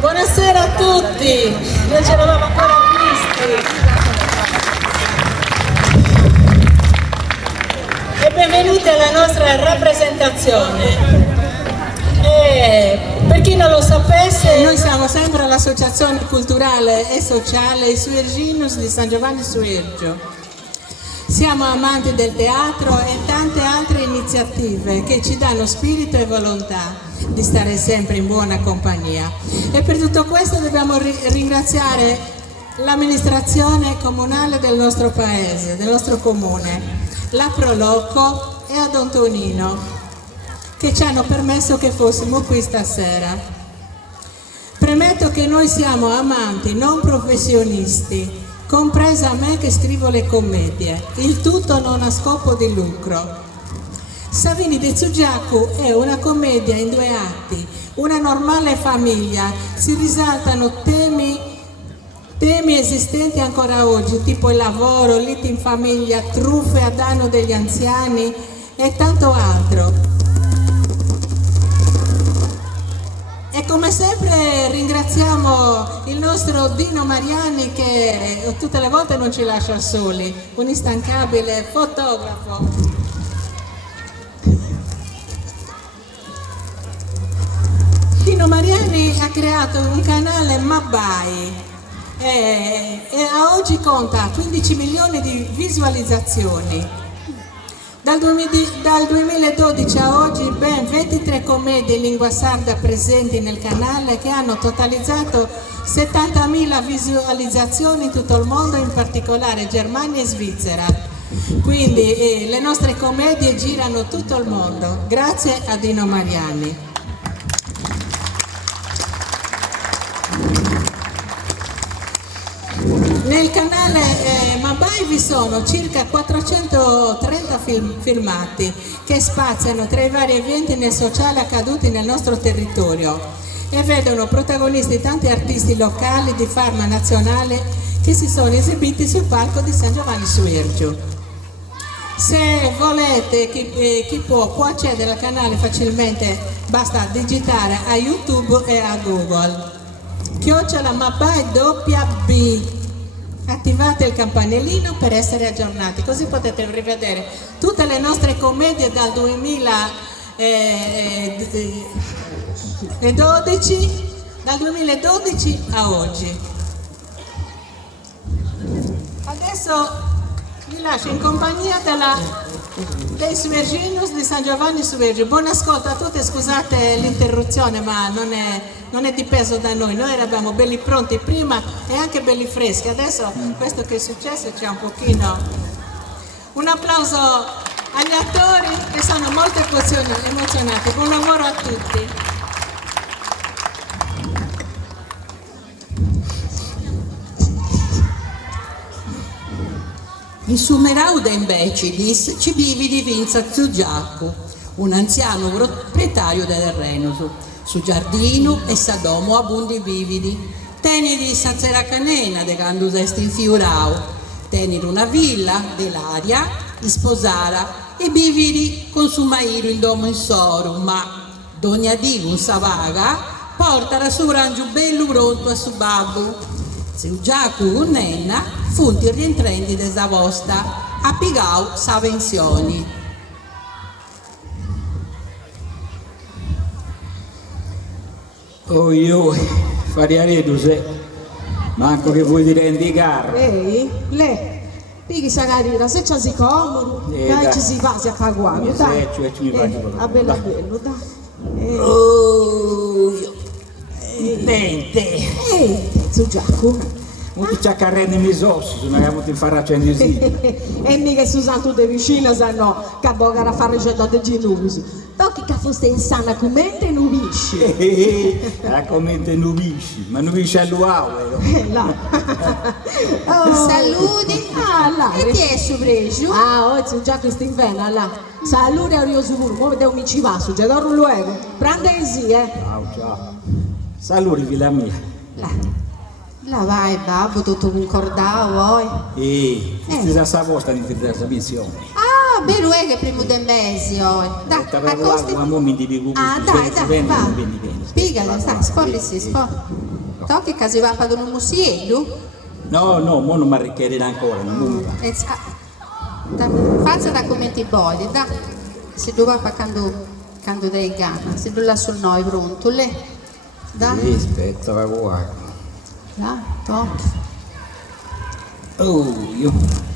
Buonasera a tutti, noi ci eravamo ancora visti. E benvenuti alla nostra rappresentazione. Per chi non lo sapesse, noi siamo sempre l'Associazione Culturale e Sociale Suerginus di San Giovanni Suergio. Siamo amanti del teatro e tante altre iniziative che ci danno spirito e volontà di stare sempre in buona compagnia. E per tutto questo dobbiamo ringraziare l'amministrazione comunale del nostro paese, del nostro comune, la Proloco e a Don Tonino, che ci hanno permesso che fossimo qui stasera. Premetto che noi siamo amanti, non professionisti, compresa me che scrivo le commedie, il tutto non a scopo di lucro. Savini di Tsujaku è una commedia in 2 atti, una normale famiglia, si risaltano temi esistenti ancora oggi, tipo il lavoro, liti in famiglia, truffe a danno degli anziani e tanto altro. E come sempre ringraziamo il nostro Dino Mariani che tutte le volte non ci lascia soli, un instancabile fotografo. Dino Mariani ha creato un canale Mabai e a oggi conta 15 milioni di visualizzazioni. Dal 2012 a oggi ben 23 commedie in lingua sarda presenti nel canale che hanno totalizzato 70.000 visualizzazioni in tutto il mondo, in particolare Germania e Svizzera. Quindi le nostre commedie girano tutto il mondo, grazie a Dino Mariani. Nel canale Mabai vi sono circa 430 filmati che spaziano tra i vari eventi nel sociale accaduti nel nostro territorio e vedono protagonisti tanti artisti locali di fama nazionale che si sono esibiti sul palco di San Giovanni Suergio. Se volete, chi può accedere al canale facilmente, basta digitare a YouTube e a Google. @Mabai_B. Attivate il campanellino per essere aggiornati, così potete rivedere tutte le nostre commedie dal 2012 a oggi. Adesso vi lascio in compagnia dei Suerginus di San Giovanni Suergio. Buon ascolto a tutti, scusate l'interruzione, ma non è dipeso da noi. Noi eravamo belli pronti prima e anche belli freschi. Adesso questo che è successo c'è un pochino. Un applauso agli attori che sono molto emozionati. Buon lavoro a tutti. In Sumerauda Imbecidis ci vivi di Vinza Tsujaku, un anziano proprietario del terreno. Su giardino e sadomo abundi vividi. Teneri sazzera canena de quando est in fiurao. Teneri una villa dell'aria, sposara e vividi con su mairo in domo in soru, ma dogna digo un savaga porta la sua rangiu bello pronto a su babbo. Tsujaku con nenna funti rientrendi de Zavosta, a pigau sa pensioni. Oi, fariaredo se manco che vuoi dire indicare. Ehi, lei, pighi sagarira, se ci si comodo, dai ci si va, si accaguato, dai. A bello bello, dai. Oh, intente. Ehi, Tsujaku. Non ti ci accarrendi i sossi, se non abbiamo ti far accendere sì. E mica se usato de vicino, se no, che bogara fare ricetta de ginusi. Tocchi che foste insana commente nubisci. La commente nubisci, ma nubisci all'uau, là. Saluti. Ah, là. E ti è sovreggio? Ah, oggi già questo inverno, là. Saluti a Rio Sicuro, muove da un mici vaso, già da un luogo. Prende sì, Ciao, ciao. Saluti, figlia mia. Là. Là vai, babbo, tutto concordato, vuoi? Questa è la vostra di questa missione. Ah, No, vero è che primo del mese, oh. Dai, accosti. Ah, dai, va. Spiegalo, dai, sporli. Tocchi che si va a pagare un musiedo? No, mo non mi arricchirà ancora, non mi va. Faccia da come ti voglio, dai. Se tu vai quando dai gana, se tu la sul noi pronto, le. Dai. Sì, aspetta, va guarda. Dai, tocchi. Oh, io.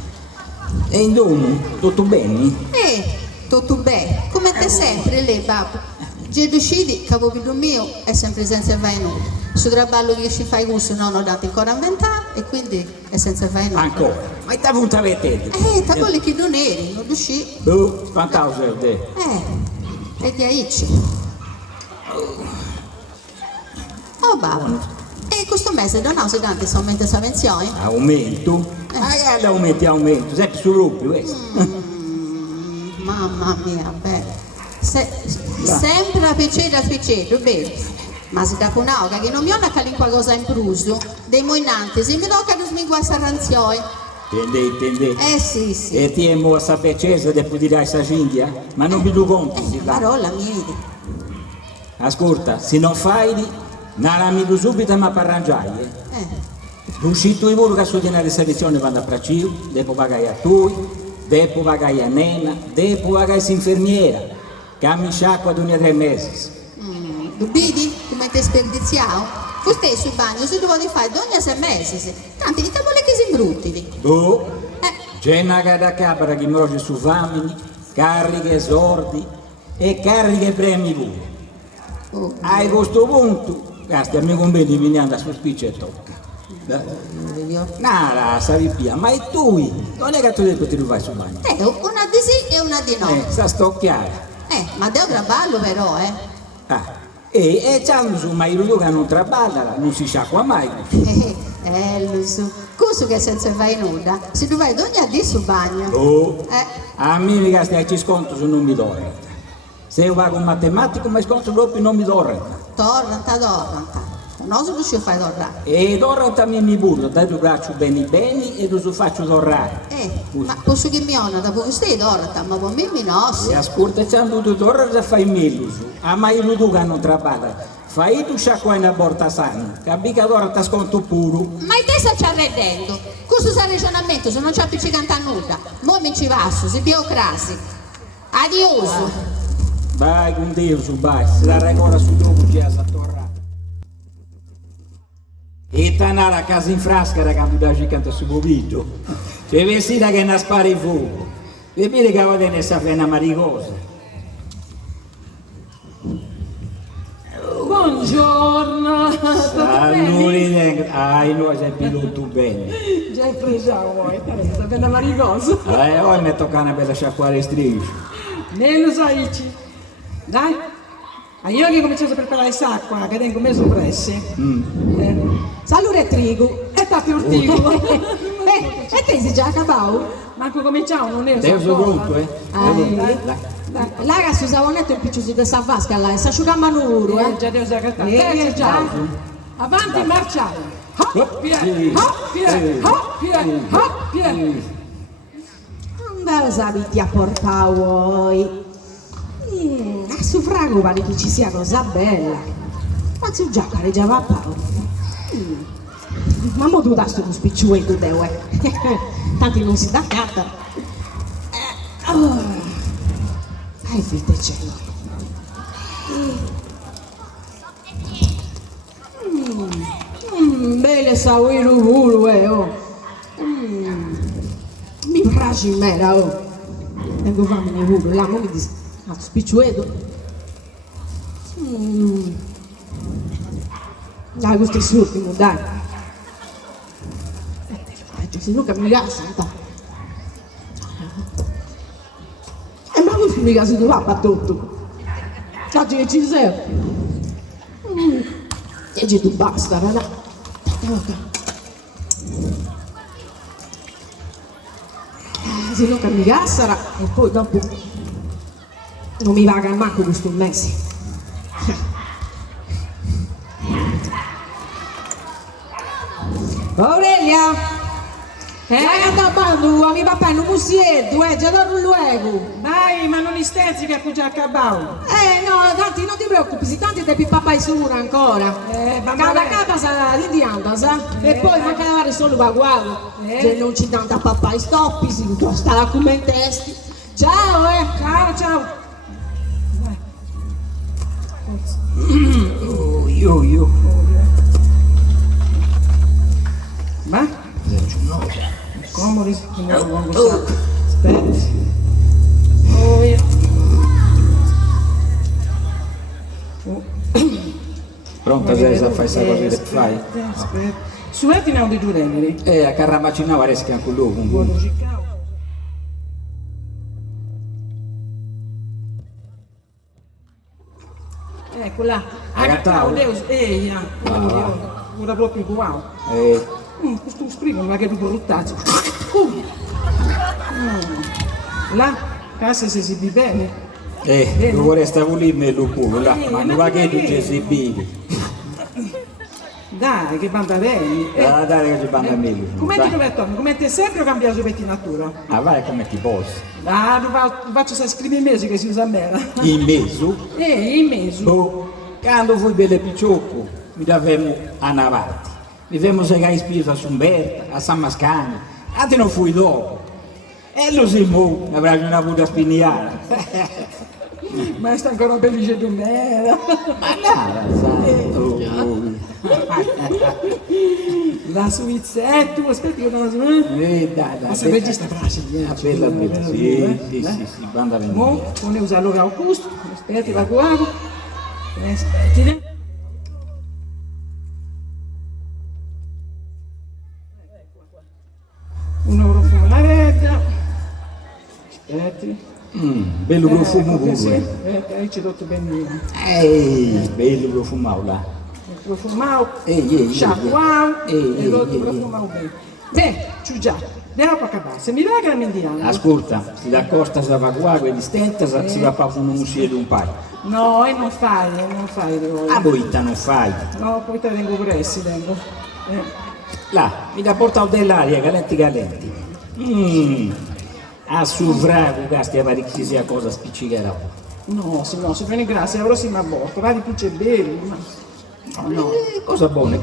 E in domo, tutto bene? Tutto bene, come te sempre, lei, babbo. Già decidi che il mio è sempre senza venuto. Su traballo che ci fai gusto non ho dato ancora a inventare e quindi è senza venuto. Ancora? Ma ti punta a vedere? Ti vuole che non eri, non riuscì. Quanto serve? E di aici. Oh, babbo. E questo mese non ho tanti se aumenta questa pensione? Aumento? Aumento, sempre sul ruppio questo. Mamma mia, beh. Sempre a piacere, bene. Ma se dopo un'ora che non mi ho una qualcosa in pruso, dei moinanti, se mi tocca non mi guasta ranzioi. Intendi? Sì. E ti è mossa per Cesare e poi dirai sta cinghia? Ma non mi do conto. Parola mia. Ascolta, se non fai, non la mi do subito ma per arrangiare. Uscito i volo che su denaro di selezione vanno a Pracio, dopo pagai a tu, dopo pagai a Nena, dopo pagai infermiera, che mi sciacqua da 3 mesi. Vedi come ti sperdiziamo? Tu stesso il bagno, se tu vuoi fare ogni 6 mesi, tanti di te vuole che si imbruttili. C'è una cada capra che muore su famiglie, cariche sordi e cariche premi pure. A questo punto, casti a me conveni mi andare su spiccia e tocca. Nara, savi via, ma è tu, non è che tu hai detto che ti vai sul bagno? Una di sì e una di no. Sta stocchiare. Ma devo traballo però, E c'hanno su ma io che non traballa, non si sciacqua mai. Questo che senza fai nulla, se tu vai ogni dì sul bagno. A me mica stai sconto se non mi do retta. Se io vado con matematico mi sconto proprio non mi do retta. Torranta. Non si riesce a fare torrare. E torranta mi burro, dai tu braccio bene e tu faccio torrare. Ma posso che mi ona, dopo che stai torranta, ma con me mi nosso. E ascolta, c'è andato torrare e fai meglio su. A mai tu che non traballa. Fai tu sciacqua in porta sana, capisci che ora ti sconto puro. Ma te sta ci arredendo? Questo è il ragionamento, se non c'è appiccicante a nulla. Mo mi ci vasso, si biocrasi. Adioso. Vai con Dio su vai, se la regola su dopo già sa torrare. E tanare a casa in frasca da campo da cicanta su bovito. C'è vestita che ne spara in fuoco. E vedi che va bene sta fena maricosa. Buongiorno, noi sei pilota bene. già hai preso vuoi, sta bella marigosa. Oggi mi tocca una bella sciacquare strisce. Ne lo sai, dai. Io che ho cominciato a preparare il sacco, che tengo messo presso. Salure trigo. E tappi ortigo. E te sei già acabato? Manco cominciamo, non è Sei pronto, Là si usava un netto il piccioso di San Vasca, là, si asciugava nuro, Già devo sacare. Già. Avanti, marciare. Hop, via. Non ve lo sapete a portare voi. A suffrago pare che ci sia cosa bella. Ma su già careggiava a Paolo. Ma mo tu da sto spicciuetto te, tanti non si dà carta. Fitte cielo. Bene sa volo, Mi piace in mera, Tengo fame nel volo, là, mo mi dice, spicciueto. Dai, questo è l'ultimo, dai. Se non mi gassa, ma non mi gassa tu va tutto. Oggi che ci sei? E tu basta, raga. Se non mi gassara e poi dopo non mi vaga manco questo mese. Aurelia! Andando a mi papà in un musietto, già da un luogo. Dai, ma non sterzi che è già accabato. No, tanti non ti preoccupi, si tanti te papà su ancora. Cada capa sarà l'indianda, sa? E poi manca lavare solo baguago. Se non ci tanta papà stoppi, si sta come in testi. Ciao, Ciao, ciao. Io. Ma? Comodi, aspetta. Oh, yeah. Pronta Cesa a fare questa cosa che fai? Aspetta. Suetti non di giurelli. A Carramacinava reschi anche lui. Buono giccao. Ecco là. Agattavo. Deus, ora proprio wow. Questo sprigo non è che tu bruttazzo. Là, casa si esibi bene. Non vorrei stare lì me lo culo, là, ma non va che tu ci esibivi. Dai, che banda bene. Dai che ci banda meglio. Come ti dove torni? Come ti sempre cambiato la pettinatura? Ah, vai come ti posso. Faccio se scrivi i mesi che si usa bene. In mezzo? In mesi. Quando fui belle picciocco, mi davamo a Navati. Mi vemo segare spesa su Umberta, a San Mascagni. Anche non fui dopo. E lo si mo, avrà una puta spiniana. Ma sta ancora felice di me. Ma no, sai. La Svizzera, tu aspetti una Dai. Ma se regista brasiliana. Bella. Sì, banda bene. Mo, non ne usa allora Augusto, aspetti la guago. Aspetti. €1 fumo la vetta. Aspetti. Bello profumo pure. Sì, ci ho detto bene. Bello profumato là. Profumau, Ehi. sciacquau, Ehi. e l'altro profumau bene. Beh, già, andiamo a acabare. Se mi va che mi indiano. Ascolta, si da costa sa va qua, quelli stenta, si va a fare un museo un paio. No, e non fai devo. A boita non fai. No, poi te vengo pressi, vengo. Là, mi da portare dell'aria, galenti. A suvrago, gasti a pare che ci sia cosa spiccicata. No, se viene grazie, la prossima volta, vai di più c'è bene. No. Cosa buona.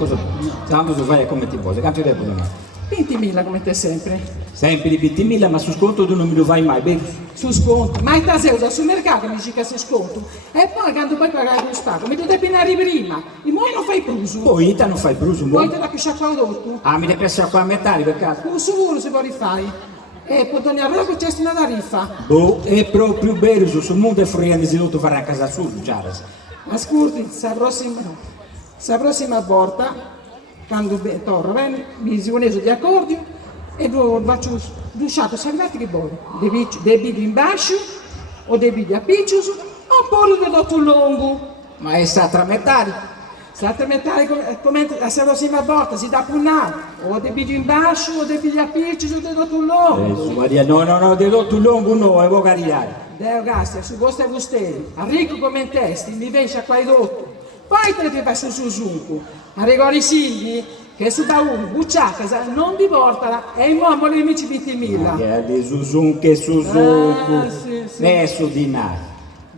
Tanto si fai come ti vuoi, quanto tempo domani? 20.000 come te sempre. Sempre di 20.000, ma su sconto tu non mi lo fai mai, vedi? Su sconto, ma te sei usato sul mercato mi dici che su sconto. E poi quando poi pagare lo Stato, mi devi appinare prima. E poi non fai pruso. Poi te non fai bruso, Poi te la piscia qua dopo. Ah, mi devi passare qua a metà per caso? Un sicuro se poi rifai. E poi torni a Roma c'è una tariffa. È proprio vero, sul mondo è fuori di tutto fare a casa sua, già. Ascolti, la prossima volta, quando torno, mi si unisce di accordi e faccio dusciato, sapete che vuoi? Dei bidi in basso, o dei bidi a piccius, oppure del dotto lungo. Ma è stata tramettare? State come la prossima volta si dà punnare, o dei bidi in basso, o dei bidi a piccius, o del dotto lungo. Maria, no, del dotto lungo no, è vuoi caricare. Deo Gastia, su vostre gusteri, a ricco come in testi, mi vesce a qua i dotto. Poi te ne fai su Suzuku, a regoli i figli, che su baule, bucciata, non vi portala, e i uomini e amici 20.000. Che di Suzuku, che Suzuku, messo dinari.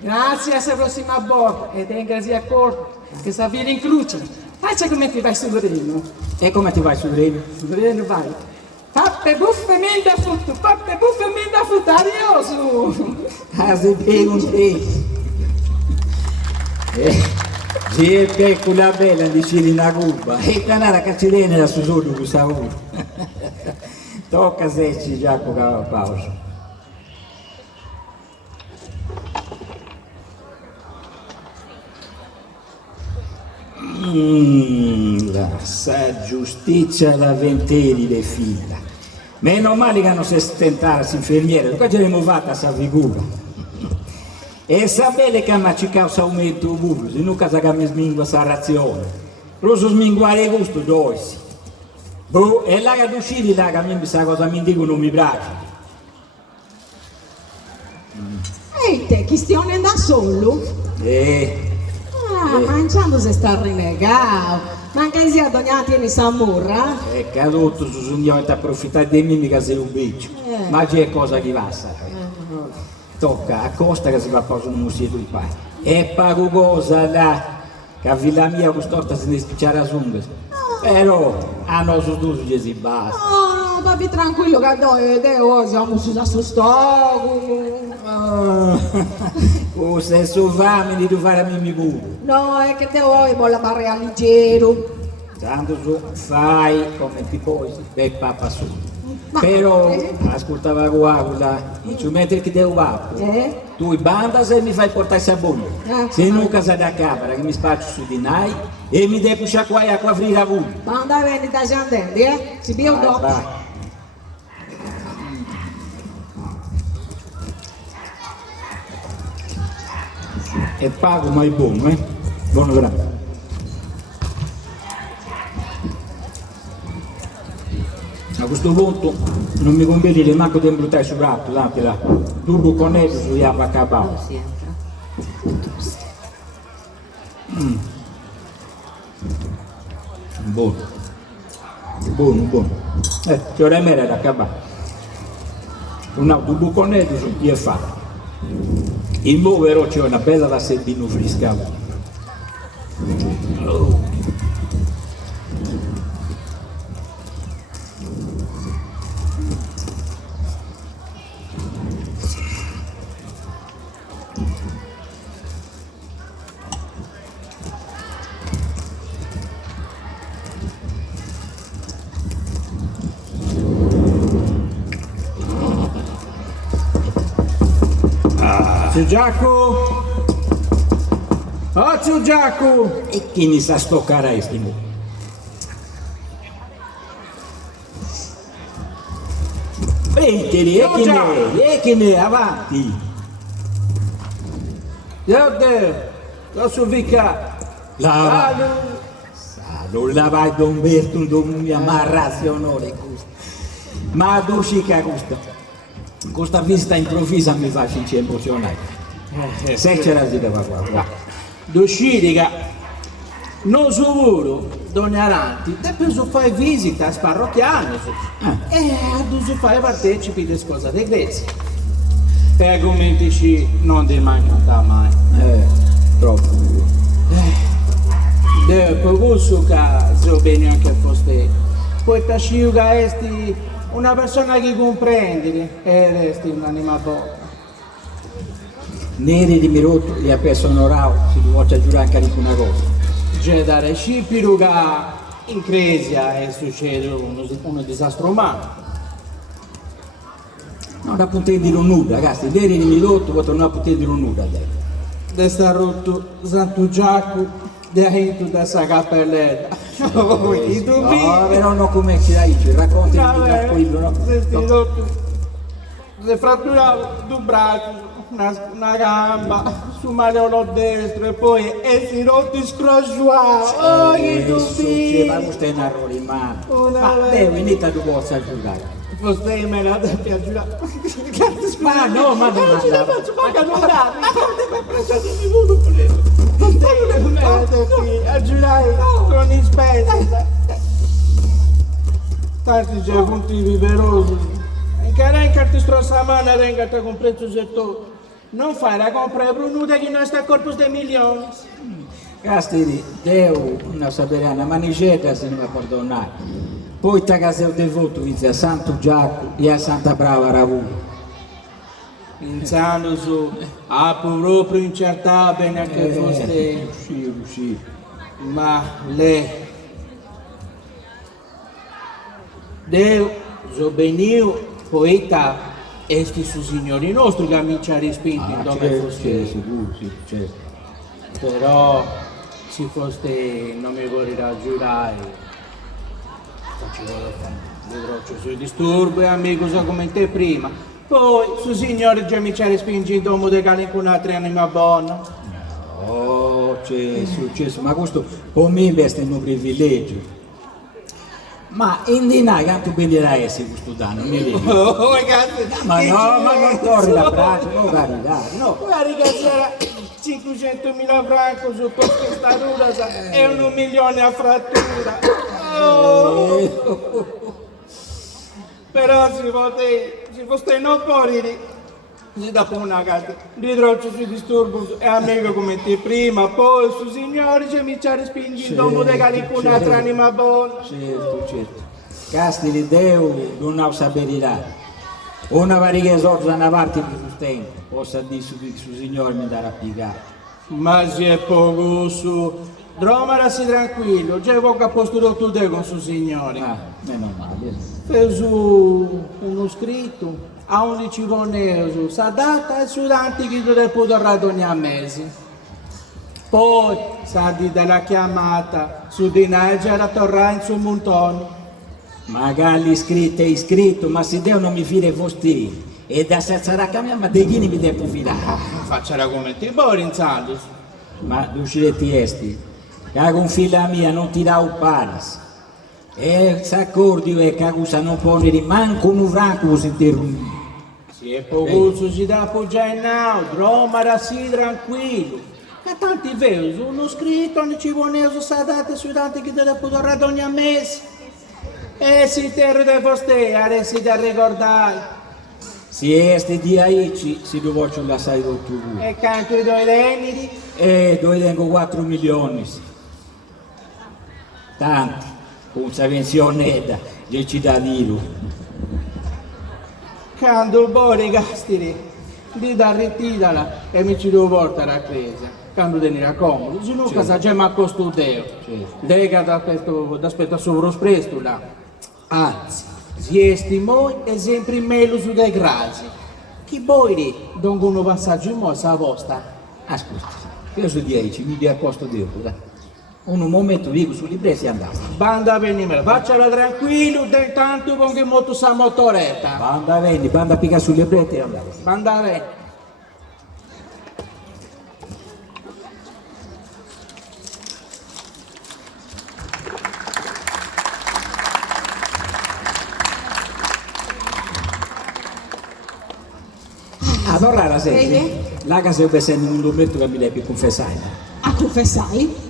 Grazie alla prossima volta, e tenga a accordo, che sa vire in croce. Faccia come ti vai sul reno. E come ti vai sul reno? Sul reno vai. Pappe buffe minda frutta, arioso. Ah, si piega un te. Sì, è peccola bella di Cirina Cuba. E canara caccirene da Suzuku questa ora. Tocca se ci già con la pausa. La giustizia la venteri le figlia. Meno male che non si stentasse infermiere, qua ce l'abbiamo fatta sta figura. E sapete che mi ci causa un momento burro, se non casa che mi smingua questa razione. Rosso sminguare il gusto d'oisi. E là che usciti là che a me questa cosa mi dico non mi piace. Ehi te, chi stiamo andando solo? mangiando se sta rinnegato. Manca sia dognati in Samurra. È caduto su signore ti approfittare di me mica sei un bicio. Ma c'è cosa che va, sai. Tocca a costa che si va a posare un museo di qua. E pago cosa là, che a villa mia quest'orta se ne spicciare sunghe. Però a noi su due ci si basta. No, papi tranquillo che noi siamo su stomaco. O se so fame di fare a me pure. No, è che te vuoi molla mare a leggero. Tanto su fai come ti puoi, e papà su. Però ascoltava guarda, non ci metti che devo fare. Tu banda se mi fai portare il sabone. Se non casa da capra che mi spaccio su di nai e mi devo sciacquare acqua fritta a voi. Banda vieni da Giandendi, si via un dopo. Vai. E pago ma è buono, buono grande. A questo punto non mi conviene le manco di imbruttare sul gatto, date là. Duro con esso su Iapa Cabao. Buono. Buono, buono. C'è una mera da Cabao. Un altro buconetto su chi è fatto. In mo però c'è una bella rassettino fresca. Zio Giacomo! Oh zio Giacomo! E chi mi sa stoccare a stimo? Pentili, e che ne, avanti! Lo so mica! Non la vai da Umberto, non mi amarrazzi onore questo. Ma tu cica questa vista improvvisa mi fa finire emozionare. Se c'era di qua qua. Doscirica, non so volo, donna Aranti, te penso fai visita a sparrocchiano e adesso fai partecipi di scuola di Grecia. E argomentici non ti mancata mai. Troppo. Dopo questo caso bene anche foste, poi ti sciuga esti una persona che comprendi e resti un'anima buona. Neri di Mirotto e a persona orale si vuole giurare anche di una cosa. C'è da recipiru che in Cresia è successo un disastro umano. Non da poter dire nulla, ragazzi, neri di Mirotto non poter dire nulla. De sta rotto Santo Giacomo, de aiuto da sta cappelletta. No, però non come ci dai, racconti di quello, no? Si è fratturato due braccia, una gamba, su mano destro e poi si rotto scrosciato. Oh, che dubbi! Ma questo è un errore, ma devo venire a due volte a giurare. Forse me la devi a giurare. Ma no, ma non ce la faccio, ma che non dà! Non devi a giurare con i spese. Tanti c'è punti viverosi. Carai che ti strozza mano venga a comprare il settore. Non fai la compra brunuta che non sta a corpo dei milioni. Castiri, devo una sapere una manicetta se ne va a perdonare. Poi ti casa del devoto inizia a Santo Giacomo e a Santa Brava Ravu. Pensando su, proprio incertabile anche foste. Uscì. Ma lei. Devo, so benio. Poeta esti su signori nostri che mi ci ha respinti dove foste. Sicuro, sì, certo. Però se foste non mi vorrei giurare, ci voglio fare. Vedrò sui disturbi, amico, so come te prima. Poi su signori già mi ci ha respinti domo de cali con altre anima buona. Oh, c'è successo, ma questo per me investe un privilegio. Ma in dinai quanto bendirà essere questo danno, mi vedi? Oh, ragazzi! Ma no, ma non torni da braccio, no carità, no. Ragazzi, 500.000 franchi su questa rura e 1 milione a frattura. Oh. Però si fosse non porri, si dà una carta, dietro ci disturbo e amico come te prima, poi su signori ci mi ci respingi in domo di con un'altra anima buona. Certo. Casti di Deo non ha saperirà. Una variga sorda una parte di sustento, possa dire su signore mi darà a piegare. Ma si è poco su, dromara si tranquillo, già poco a posto tu te con su signori. Meno male. Per su uno scritto, a 11 euro, sa data e su tanti che tu del poter radoni a mesi. Poi sa di della chiamata, su di noi c'era torrare su montone. Magari iscritto, ma se Dio non mi file fosti e da senza raccambiare, ma dei chini mi devo filare. Faccia come ti vuoi in santo. Ma usciretti esti, che con figlia mia non ti dà un paris. E s'accordi che cosa non può ne manco un franco si interrompe. Si è poco si dà appoggiare in auto, Roma era sì tranquillo. Ma tanti vero, uno scritto, non ci vuole sa date su tanti che te ne può radoni a mesi. E si terra dei vostri, adesso da ricordare. Se este di aici, si lo voglio lasciare tu. E canto i due denari? Dove tengo 4 milioni. Tanti, con questa pensione che ci dà dirlo. Quando vuoi gastire, di da ritidala e mi ci devo portare a chiesa. Quando te ne raccomodo, se non casa già mi accosto Deo. Lega d'aspetto sopra presto là. Anzi, si estimoi e sempre in melo su dei grasi. Chi vuoi lì? Dongo un passaggio in mossa a vostra. Ascolta, io sono 10, mi dia a posto dopo, dai. Un momento dico sul libro e si andava. Banda venimela, faccela tranquillo, del tanto con che molto sa motoretta. Banda pica sul libretto e andava. Banda venni. Allora la senti, la casa deve essere un momento che mi devi confessare. A confessai?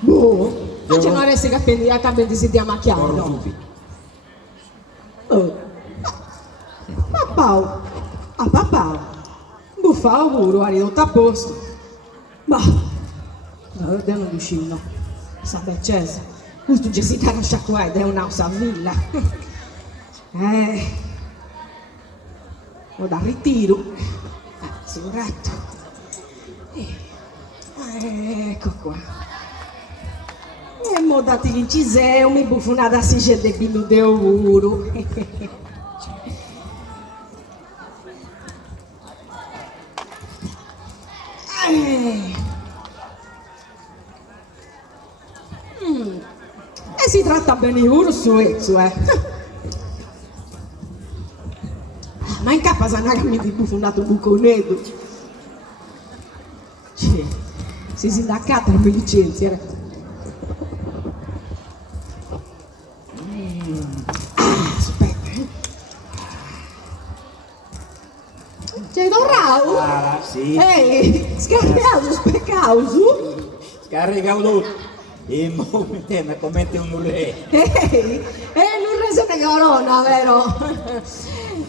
Boh, ma ce non resti capendo a cambio di si diamo a chiaro. Papà, buffa auguro, ha ridotto a posto. Ma, guarda un lucino, sa beccese, questo Jessica non sciacquetta è un'ausa villa. Lo da ritiro, sicurato. Ecco qua. E mo dati l'inciseo, mi buffonata si c'è del vino de auguro. E si tratta bene di urso, Ma in capa sanare mi di buffonato un buconetto. Si sindacata per licenzia. Aspetta. C'è Dorrau? Sì. Ehi, scaricato, speccauso? Scarica tutto. E mo mi commette un re. Ehi, non rese ne corona, vero?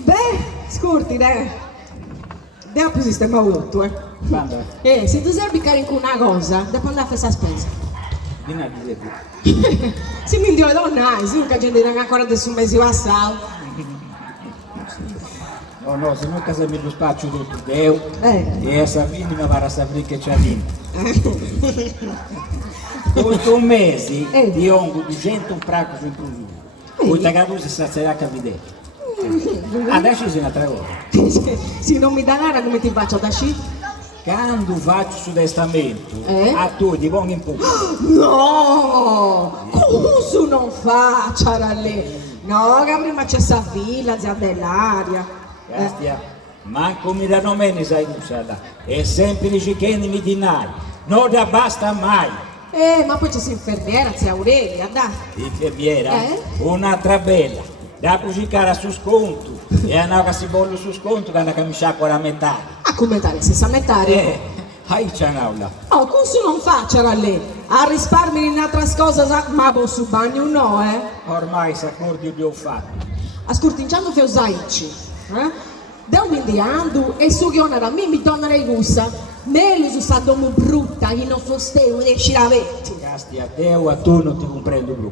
Beh, scurti, devo più sistemare tutto, Quando? Se tu servi carico una cosa, devo andare a fare spesa. Vieni a dire. Se mi dio donna, se non che gente non ancora adesso un mese passato. No, se non casa mi lo spaccio tutto, Deo. E essa fine mi va a sapere che c'è vinto. Questo un mese ti hongo 200 franchi su un poi ti cado se stasera a vedere. Adesso si un'altra cosa. Se non mi dà l'ara come ti faccio da sci? Quando faccio su testamento, a tu ti pongo in punto. No! Cosa non faccia lei? No, che prima c'è sta villa, zia dell'aria. Castia, manco mi danno meno sai usata. È sempre i cicchini mi dinari. Non da basta mai. Ma poi c'è l'infermiera, zia Aurelia, dai. L'infermiera? Un'altra bella. Da cucicare su sconto. E una che si bolle su sconto che è una camicia a metà. A commentare, se sa mettere. Hai c'anaula. Oh, questo non faccia lei. A risparmi in altre cose, ma posso bagno no, Ormai si accordi di ho fatto. Ascoltinciando fe usaici. Da un indiando e su che onera mi tornerà in gussa. Me lo sa domo brutta, che non fosse un sciravetti. Casti a Deo, a tu non ti comprendo più.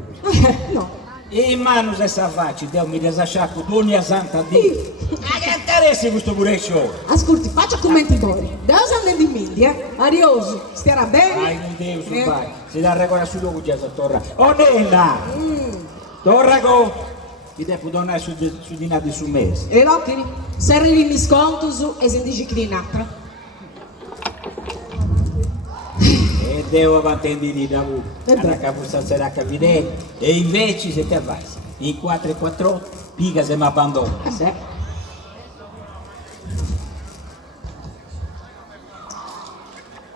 No. E in mano se sa facci, Deo mi desasciacco tu ogni santa di. Ma che interessa questo pureccio? Ascolti, faccia commentatori. Da usando di media, arioso, stiara bene? Vai, non devo su vai. Si dà regola su dopo già torra. Oh nella! Torra go! Ti devo donare su dinati su mese. E Rocchi, se arrivi mi sconto su e se dici che un'altra. E devo avanti di da voi. Alla capusta sarà capire. E invece se te vai. In 4 e 4 pica se mi abbandona.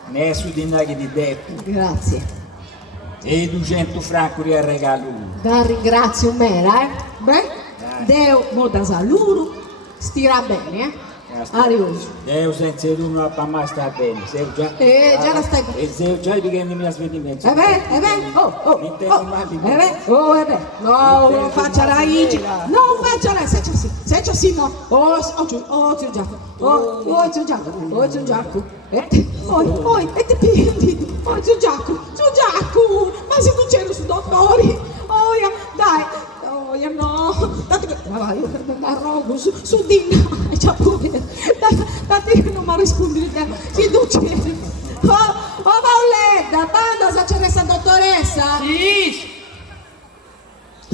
Ne è su dinari di debito. Grazie. E 200 franchi a regalo. Da ringrazio mera, Beh, Deo mo da saluro, stira bene, Arioso. Deo senza l'uno a mai sta bene. Se già. Già la stai. E se già di che mi ha svedimento. No, non faccia raici, non faccia raici, se c'è sì, no, zio Giacomo, e ti piedi, zio Giacomo, ma se non c'ero su dottori, dai, no, ma vai, io per me rogo su Dina, c'ha pure, date che non mi rispondi, si duce. Oh Paoletta, banda sa c'è questa dottoressa? Sì!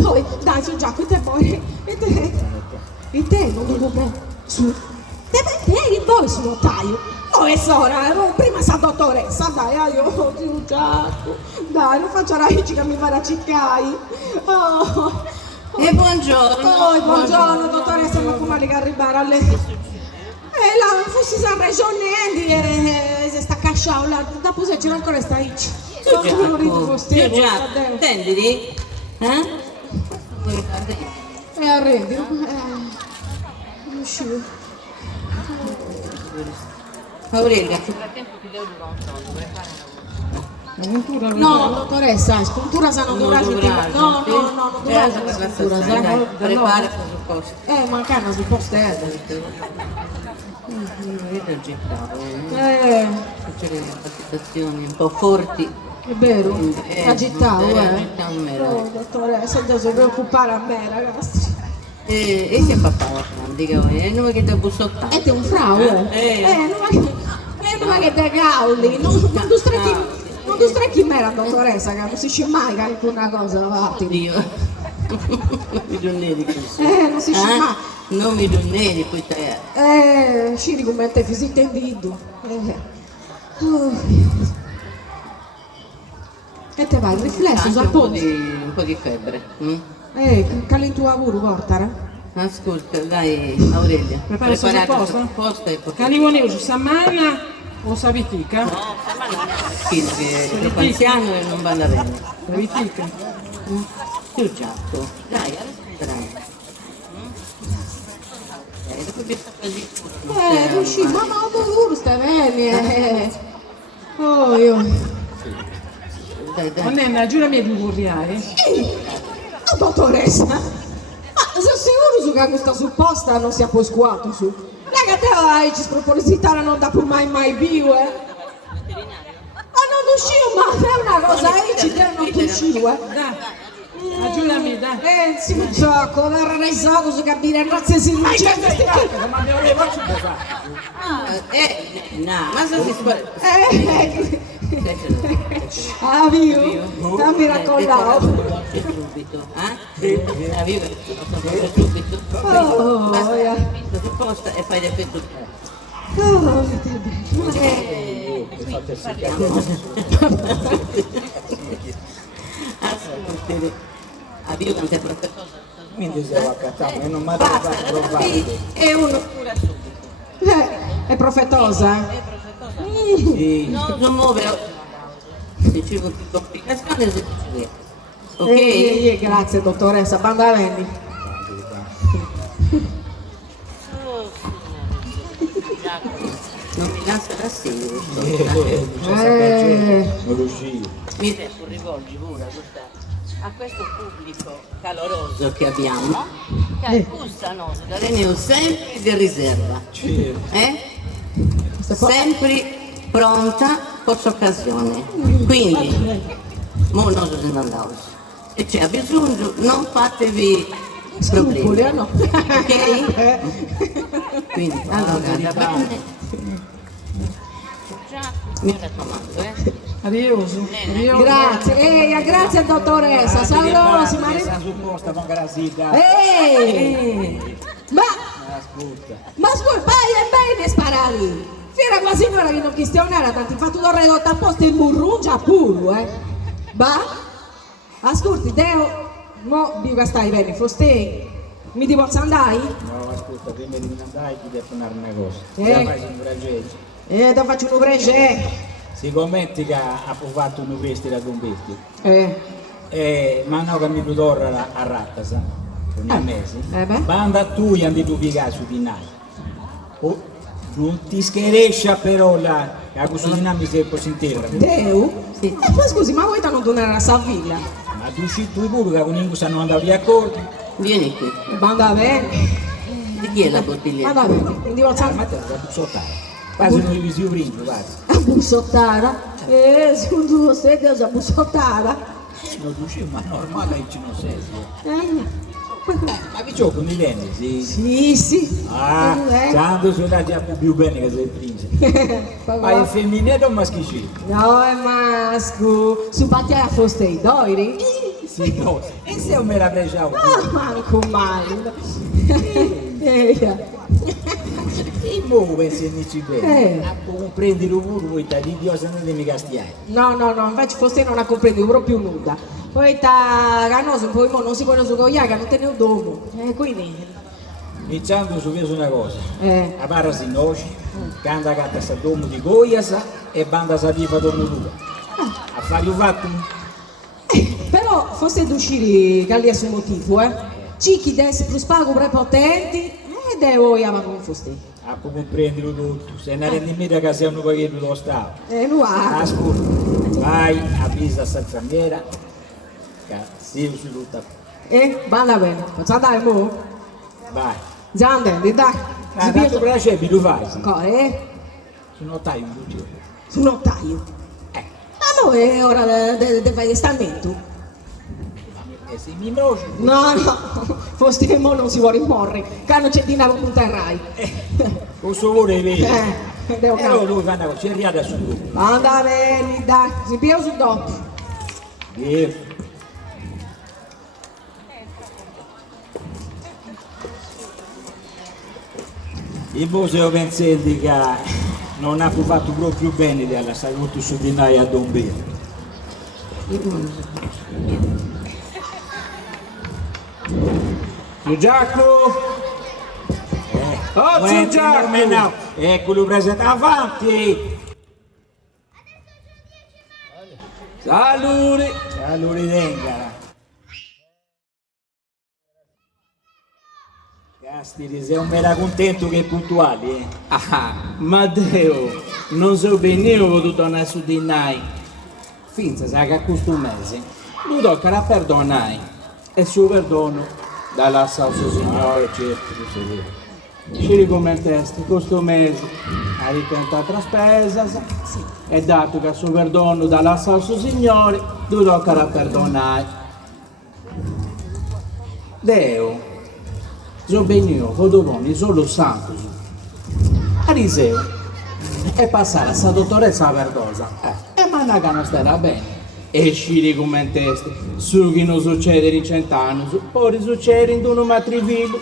Poi, dai, su Giacomo, e te non devo bene, su, te poi sul notaio, poi sora, prima sa dottoressa, dai, io, su Giacomo, dai, non faccia raici che mi farà ciccai, E buongiorno. Buongiorno, dottoressa, ma come che arrivare a lei? La fossi San Regione e sta casciaula, dopo se c'era ancora sta ici. Già, intendi? E arrendi, non uscivo. Aurelia, nel frattempo ti devo un soldo, vuoi fare una No, dottoressa, scultura sa non dovrà sentire. No, non dovrà la scultura, dai, prepara sul posto. manca una supposta Io ti agitavo, c'è le palpitazioni un po' forti. È vero, agitavo, agitavo meno. No, dottoressa, non si preoccupare a me, ragazzi. E che papà dica, è il nome che ti bussottato. E te un frau, non è che te cauli, non tu strecchi me la dottoressa, che non si dice mai che alcuna cosa va. Dio, non mi donneri così. Non si dice mai. Non mi donneri poi te. Sciri come te fisite in vido. E te vai, il riflesso, Anche sapone. un po' di febbre. Calentu lavoro, portare. Ascolta, dai Aurelia, Prepara sul posto? posto e poi Calivone su Samana o Savitica? che è troppo anziano e non vanno bene. Savitica. Più giacco, dai, adesso dopo che sta così. Riuscì, ma lavoro sta bene. Oh, io. Dai. Non è una giura mia di curriare? Dottoressa, ma sei sicuro su che questa supposta non sia poi squato su? Non è che te hai ci spropositare non da più mai più, Ma non uscivo, ma è una cosa, ci te non uscivo, Dai, aggiurami, dai. si mi gioco, verrà il gioco su capire, grazie si Ma abbiamo le voci da fare. No, ma se si spara. Io, dammi raccontavo. Subito, subito. Basta, si posta e fai l'effetto. Ascoltate, avvio quante professore. Quindi se lo accattavo e non mi ha fatto provare. E uno pure subito. È profetosa? Sì. Non si muove. Se c'è una complicazione si può. Ok? Grazie dottoressa, banda vendi. Non mi lascia da solo. Non riuscivo. Mi devo rivolgere pure a questo pubblico caloroso che abbiamo, che acquistano da Reneo sempre di riserva. Sempre pronta per occasione. Quindi, mo non se ne andavo. E c'è bisogno, non fatevi problemi. Ok? Quindi, allora, da bene. Mi raccomando, Adioso. Grazie, grazie dottoressa, salutosi, Sta supposta con la sigla. Ma scusa, vai e bene sparare! Fira la signora che non questionare, tanti fatto un ridotto apposta in burrungia pure, Va? Ascolti, Deo, mo dico stai bene, foste, mi ti posso andare? No, ascolta, prima di andare ti devo fare una cosa. Già fai un bragetto. Ti faccio un prege. Si commenti che ha provato un vesti da gombetti. Ma no, che mi d'oro a Rattasa, con i mesi. Banda tu e andi tu piegare su di noi. Non ti scherescia però la questo dinamico si può sentire. Deu? Sì. E poi scusi, ma vuoi non tornare a Savilla? Ma tu uscito i burro che con Ingo sanno andare via accordi? Vieni qui. Banda bene. Di chi è la bottiglietta? Vada bene, quindi Ma te la bussottare. Quasi non vi si uringo, guarda. A bussottara? Secondo você Deus a bussottara? Non riuscivo, ma normale che ci non sei. Ma vi gioco mi viene, sì? Sì. Tanto sono già più bene che sei principe. Ma è femminile o maschicino? No, è masco. Su battia foste i doiri? Sì, no. E se io me la preciavo? Ah, manco male. E muove se ne ci bene. Prendi l'uovo e ti Dio non mi castiai. No, invece foste non la comprendi proprio nulla. Poi sta canoso, poi non si può su cogliare, non te ne ho domo. Quindi. Iniziando su questo una cosa. A barra si noce, canta gatta sa domo di Goiasa e banda sa viva domo tua. A fare un fatto. Però fosse d'uscire che lì è suo motivo, Cicchi desse più spago prepotenti e devo chiamare come foste. A come prendilo tutto, se ne rendi mica che sei un pacchetto dello Stato. Nuova. Ascolta, vai, avvisa sta infermiera, che si su tutta. Vada bene, faccio andare mo? Vai. Zande, di dai. Tanto piacevi, tu fai. Ancora, Su notaio un bucino. Su notaio. Ma è ora del testamento. E se mi noci? No, foste mo non si vuole morire, che non c'è dinaro con terrai. Questo vuole vedere. Devo e allora lui fanno c'è riada su lui. Anda bene, dai, si pia su dopo. Il museo pensetti che non ha fatto proprio bene della salute su di noi a Don Bero. Giacco! Oh, Giacco! Eccolo presente, avanti! Salute! Salute Dengara! Castiri, sei un mera contento che è puntuale, Matteo, non so bene io potuto tornare su di noi. Finza sa che a questo mese mi tocca perdonare. E suo perdono dalla salsa signore, certo, ci ricommentesti questo mese hai tentato la spesa e dato che il suo perdono dalla salsa signore tu tocca perdonare. Deo, so bene io, fotoponi solo santo Ariseo e passare a sta dottoressa perdosa e manna che non starà bene. E ci ricommentesti su che non succede in 100 anni, poi succede in un matrimonio.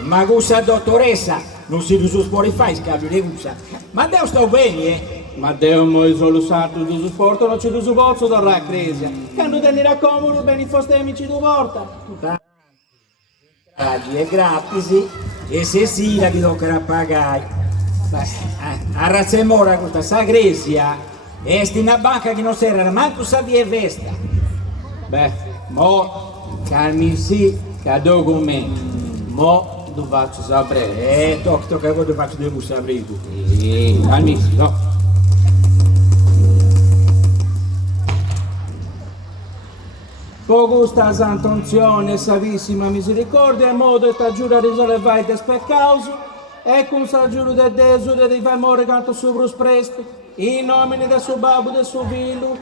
Ma questa dottoressa non si usa Spotify, scambio le usa. Ma Deo sta bene, Ma Deo moi solo santo di supporto non ci do supporto dalla crisi. Che non tenere a comodo bene i vostri amici di porta. È gratis e se sì la vi toccherà pagare. A razza mora questa sagresia e sti una banca che non serve manco sa di vesta. Beh, mo calmi sì, che documenti. Mo tu faccio sapere. Tocca che voi faccio di gusto abrigo. Calmissimo, no. Poco sta santa unzione, savissima misericordia, in modo che ti giura risolvai des peccaus, e con sa giuro del desure di fai more canto sopra presto, in nomine del suo babbo, del suo figlio,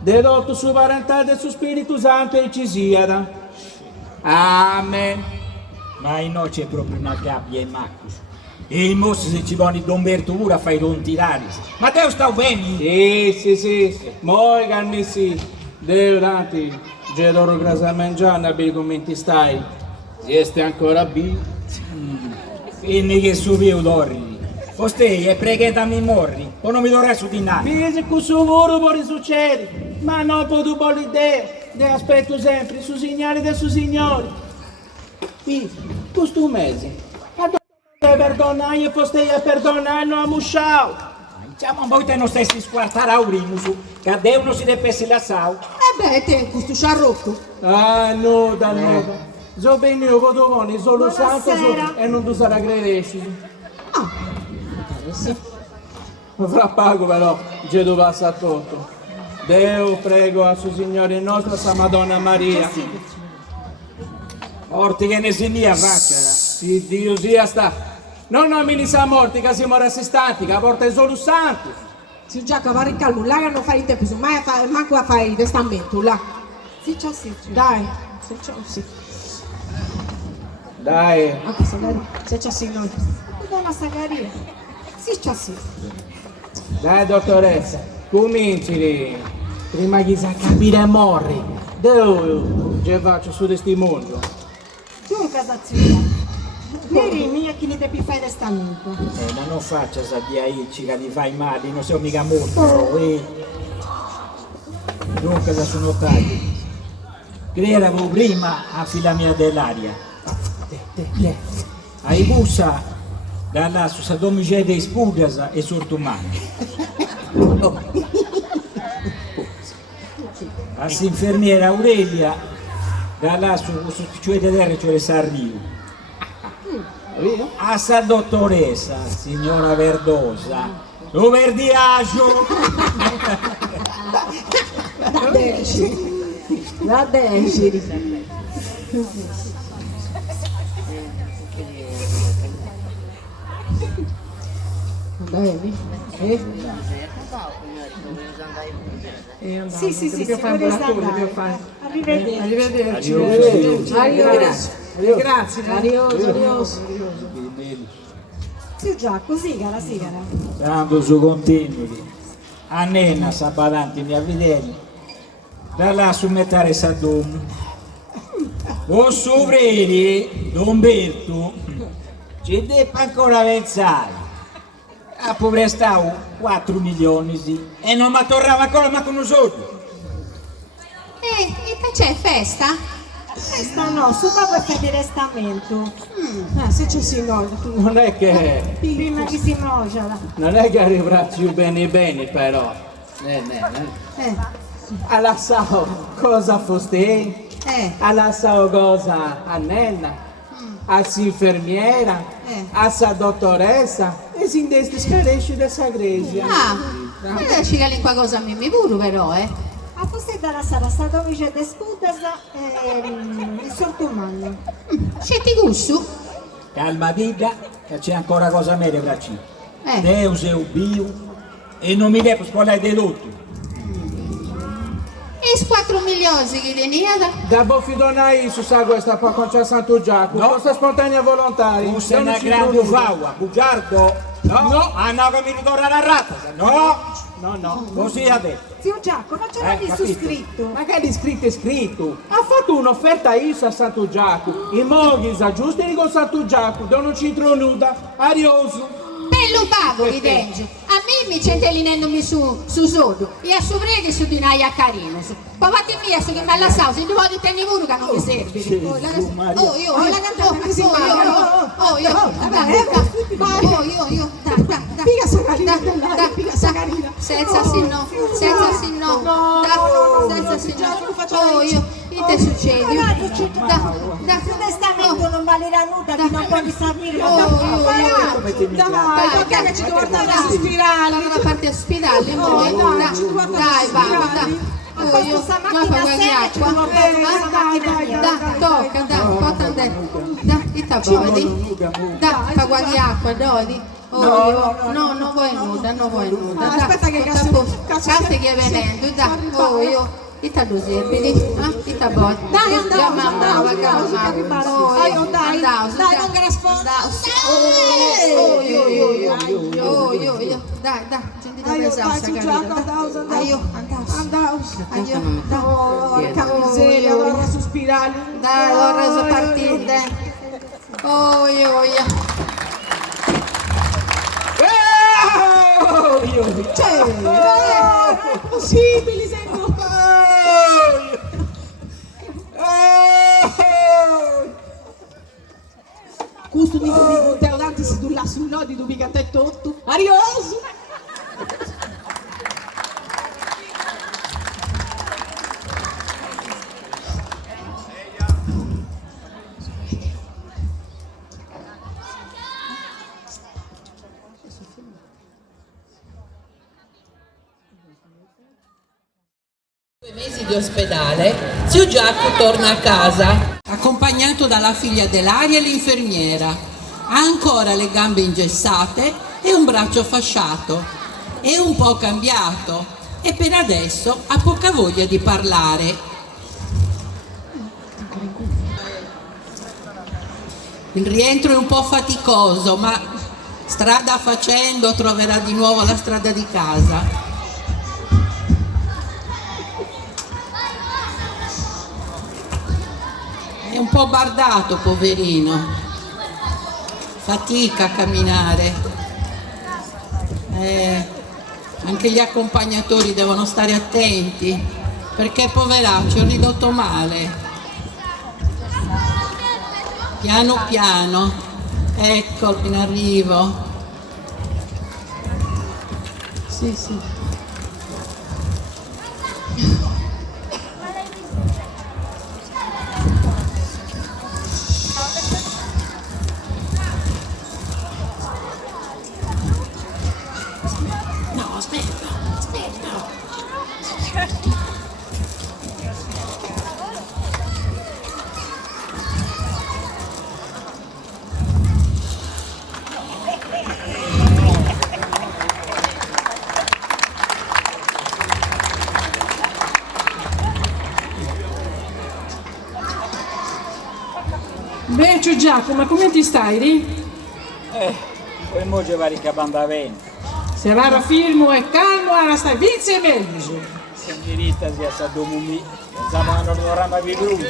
dedotto su parentale del suo Spirito Santo e ci sia. Amen. Ma in noi c'è proprio una gabbia in Marcus. E il mostro se ci vuole Don Berto pure a fare i don tirare. Ma te sta bene? Sì. Moi calmissi, Deo tanti, Gedoro grasa mangiando, abbi commenti stai. Siete ancora bi? Quindi che su più dormi. Postei e preghetami morri, o non mi dovrei su di nada. Pisi con suo lavoro può succedere, ma non posso buona idea. Ne aspetto sempre su segnali del suo Signore. Pisi, questo mese, perdonai e postei e perdonai non amusciao. Diciamo voi te non stessi squartare a Urimus, che a Dio non si deve essere lasciato. Te, questo sciarrotto. Ah no, dannata. So bene io vado buono, sono santo e non tu sarà credesci. Fra pago però, Gesù passa tutto. Deo prego a suo Signore nostro, Sa Madonna Maria. Orti che ne si mia faccia. Sì, Dio sia sta. Non nomini sa morti che siamo restanti, che porta è solo santo. Sì, Giacca, va in calmo, là che non fai il tempo, mai manco a fare il testamento, là. Sì. Dai, sì. Dai. Anche se c'è sì noi. Dai una sagaria. Sì. Dai dottoressa, cominci prima che sa capire morri. Dove che faccio su testimonio? Tu casaziola. Ieri mia chi ne devi fare testamento. Ma non faccia sabbia che ti fai male, non sei mica morto. Dunque da sono tagli. Credevo prima a fila mia dell'aria. Ai bussa dalla su Sadomige dei Spugasa e Sortumani. A infermiera Aurelia dalla su Ciuede Terre, cioè Sarriu. A sa dottoressa, signora Verdosa, lo verdiaggio. La decidi. Bene? Sì, Dobbiamo fare un lavoro, dobbiamo fare. Arrivederci. Grazie. Adios. Sì, già, così, cara sigara. Tanto su continui. A Nenna Sabadanti mi avviden. Da là su mettare Sadom. O sovreri, Don Berto, ci deve ancora pensare. A povrestavo 4 milioni, sì. E non mi tornava ancora ma con un soldo. E che c'è, festa? Festa no, su babbo fa di restamento. Se c'è sì noi. Non è che Prima che si mangia. non è che arriverà più bene però. Alla sao cosa foste? Alla sao cosa a Nenna? A infermiera? A sa dottoressa? E si indeste scaresci dessa igreja. Ci cali qualcosa a me pure però, A você dalla sala Sadovice de Spudasa e Sortumano. C'è ti gusto? Calma vita, che c'è ancora cosa meglio da ci. Deus è ubio e non mi devo scolare di tutto. E 4 milioni che teniate? Da bofidonai su sa questa qua con c'è Santo Giacomo. Questa spontanea volontaria. Tu sei una grande faua, bugiardo. No? Ah no, che mi ritorna la ratta. No, così ha detto. Zio Giacomo, non c'era visto scritto. Magari scritto è scritto. Ha fatto un'offerta io a Santo Giacomo. I mogli sa giusto con Santo Giacomo, non ci nuda, arioso. Bello babbo di Dengio, a me mi centellinendomi su sodo e a sovrega su di naia carino. Poi vatti via su che me la sa, se devo di tenere uno che non mi serve. Senza sì no. che ti succede? Il testamento non valirà nulla, che non puoi sapere. Dai, perché ci guardare su spirali? Allora parti a spirale, dai, va, dai. Io stamattina sera ci acqua. dai, Tocca, dai, che sta bodi? Dai, fa guardi acqua, dodi. No, non vuoi nuda, aspetta che cazzo che è venendo, dai, io. Che sta dosebili? Che sta bodi? Dai, andiamo, dai, non che risponda. Dai, gente da pesarsi, Porca miseria, allora su spirali. Dai, l'ho reso partire. Possibili, sento. Questo dico te davanti si dulla sul nodi du bigattetto. Adios. Mesi di ospedale, zio Giacomo torna a casa, accompagnato dalla figlia dell'aria e l'infermiera. Ha ancora le gambe ingessate e un braccio fasciato. È un po' cambiato e per adesso ha poca voglia di parlare. Il rientro è un po' faticoso, ma strada facendo troverà di nuovo la strada di casa. È un po' bardato, poverino, fatica a camminare, anche gli accompagnatori devono stare attenti, perché poveraccio è ridotto male. Piano piano, ecco in arrivo. Sì. Beh, Giacomo, ma come ti stai lì? Poi mo ci va ricavando a vento. Se va a firmo e calmo, ora stai vizio e meglio. Signorita si è stato mumì, pensavo che non dovranno più bruci.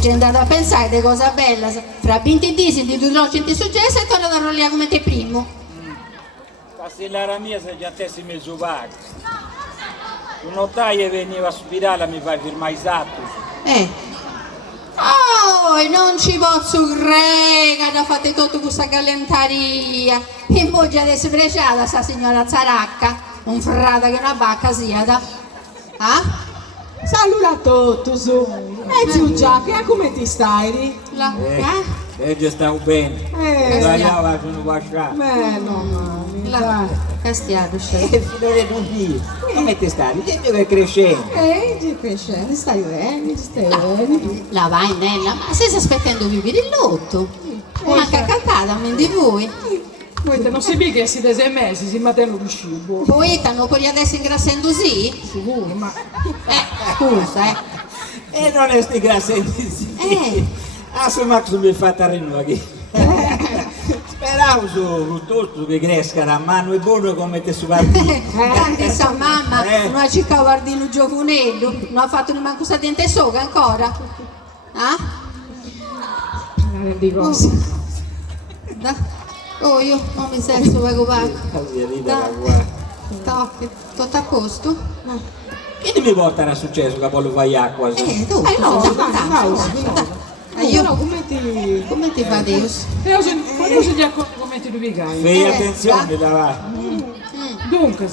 C'è andata a pensare di cosa bella. Fra 20 disi di 200 successi e torno da rollare come te primo. Castellara mia se già te si messo vago. Un notaio veniva a spirale mi fai firmare i status. Non ci posso credere che fate tutto questa galanteria. E poi già adesso preciata sta signora Zaracca, un frate che una bacca sia da. Saluta tutto su. Zio Giacomo, come ti stai? Già stavo bene. Sbagliava sono guasciato. Castiato, Figlio di un Dio. Come ti stai? Dici che è crescendo. Crescendo, stai bene. La vai nella, ma stai aspettando vivi il lotto? Manca cantata, me di voi. Poi non si vede che si da 6 mesi, si matano di cibo. Poi stanno pure adesso ingrassando sì? Sicuro, ma... Scusa, E non è sti grassetti. Se Max mi fa rinnovare. Speravo piuttosto che cresca a mano e buono come te su guardino. Grandissima mamma, non ha cercato guardino giovanello, non ha fatto neanche questa dente soga ancora. Io non mi sento preoccupato. Tutto a posto? Chi mi porta era successo che poi fai acqua? Come ti va Deus? Io sono di accordo come ti devi fare. Fai attenzione davanti. Dunque,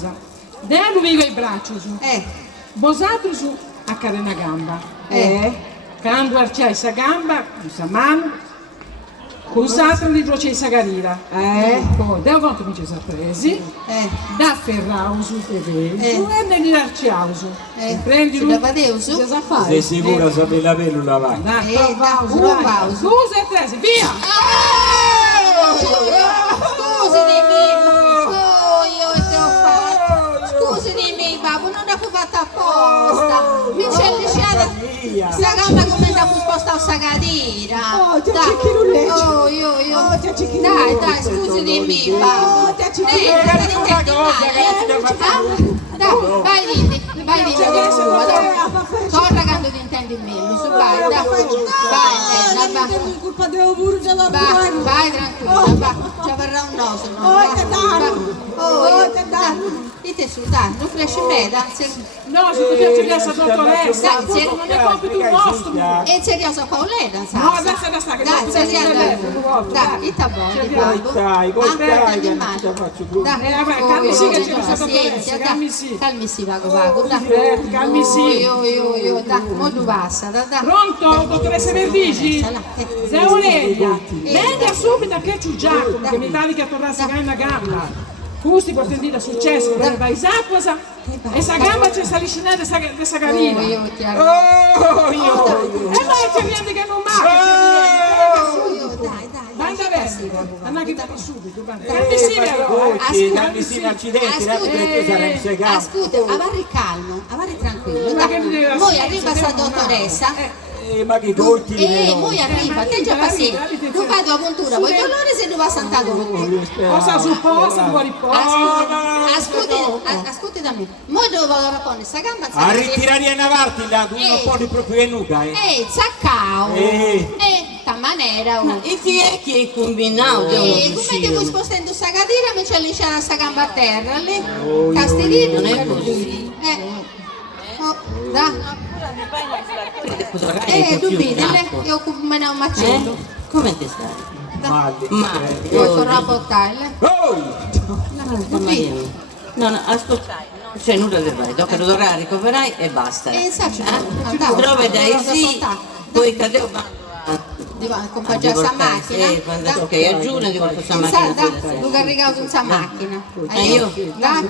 devo vivo il braccio su. Bosato su a care una gamba. Quando c'è sta gamba, questa mano, usate li giù c'è sta carina. Poi, da quanto mi ci sono presi, da ferrauso e ne li arciauso. Prendi Ci dava Deuso? cosa fai? Sei sicura se la pelo la vai? Da, un pauso. Scusa e presi, via! Scusi di me, io te ho fatto. Scusi di me, babbo, non l'avevo fatta apposta. Mi c'è lasciata. Sta gamba come da sposta sta cadira. Dai, scusi di me, babbo. Dai, vai lì, torna quando ti intendi meglio, su vai, vai tranquilla, va, ci verrà un noso, dite su, dai, non cresci meda, No, se tu piace questa dottoressa, non è compito nostro. e serioso Paoletta, No, adesso da sta che dai, seriamente, dai, ita buoni, babbo, Dai, di mano, calmi sì che c'è questa pazienza, dottoressa, calmi sì, vago, dai, calmi sì. io, dai, mo tu passa, dai. Pronto, dottoressa Verdici? Zeuleglia, venga subito che c'è Giacomo, che mi pare che tornasse a una gamba. Questi può sentire successo, perché vai Zapposa e sta gamba c'è sta licinata di sta carina. E ma c'è niente che non manca. Vai da verso, andate che va subito. Calmi sì, però. Calmi sì, accidenti, saremmo segati. Ascolta, avarri calmo, avarri tranquillo. Ma che mi deve Poi essere? arriva sta dottoressa. Ma che colti Poi arriva, te già passi. Tu fai tua puntura, vuoi dolore se tu vai a Santa Croce. Cosa supposta, vuoi Ascolti da me. Mo dove vado a rapone sta gamba? A ritirare una parte là, tu non puoi proprio nuca, zaccao. Ta maniera. E chi è che è combinato? Come ti vuoi spostando sta cadira invece lisciare sta gamba a terra lì? Castellino non è così. Da. Tu vedi, io me ne ho un macello. Come ti stai? Male. Vuoi tornare a portare? No, ascoltai, non c'è nulla da fare, dopo tornare, ricoverai e basta. Trove dai sì, poi cadevo devo accompagnare questa macchina. Ok, aggiungi questa macchina. Devo caricare questa macchina. Io? Da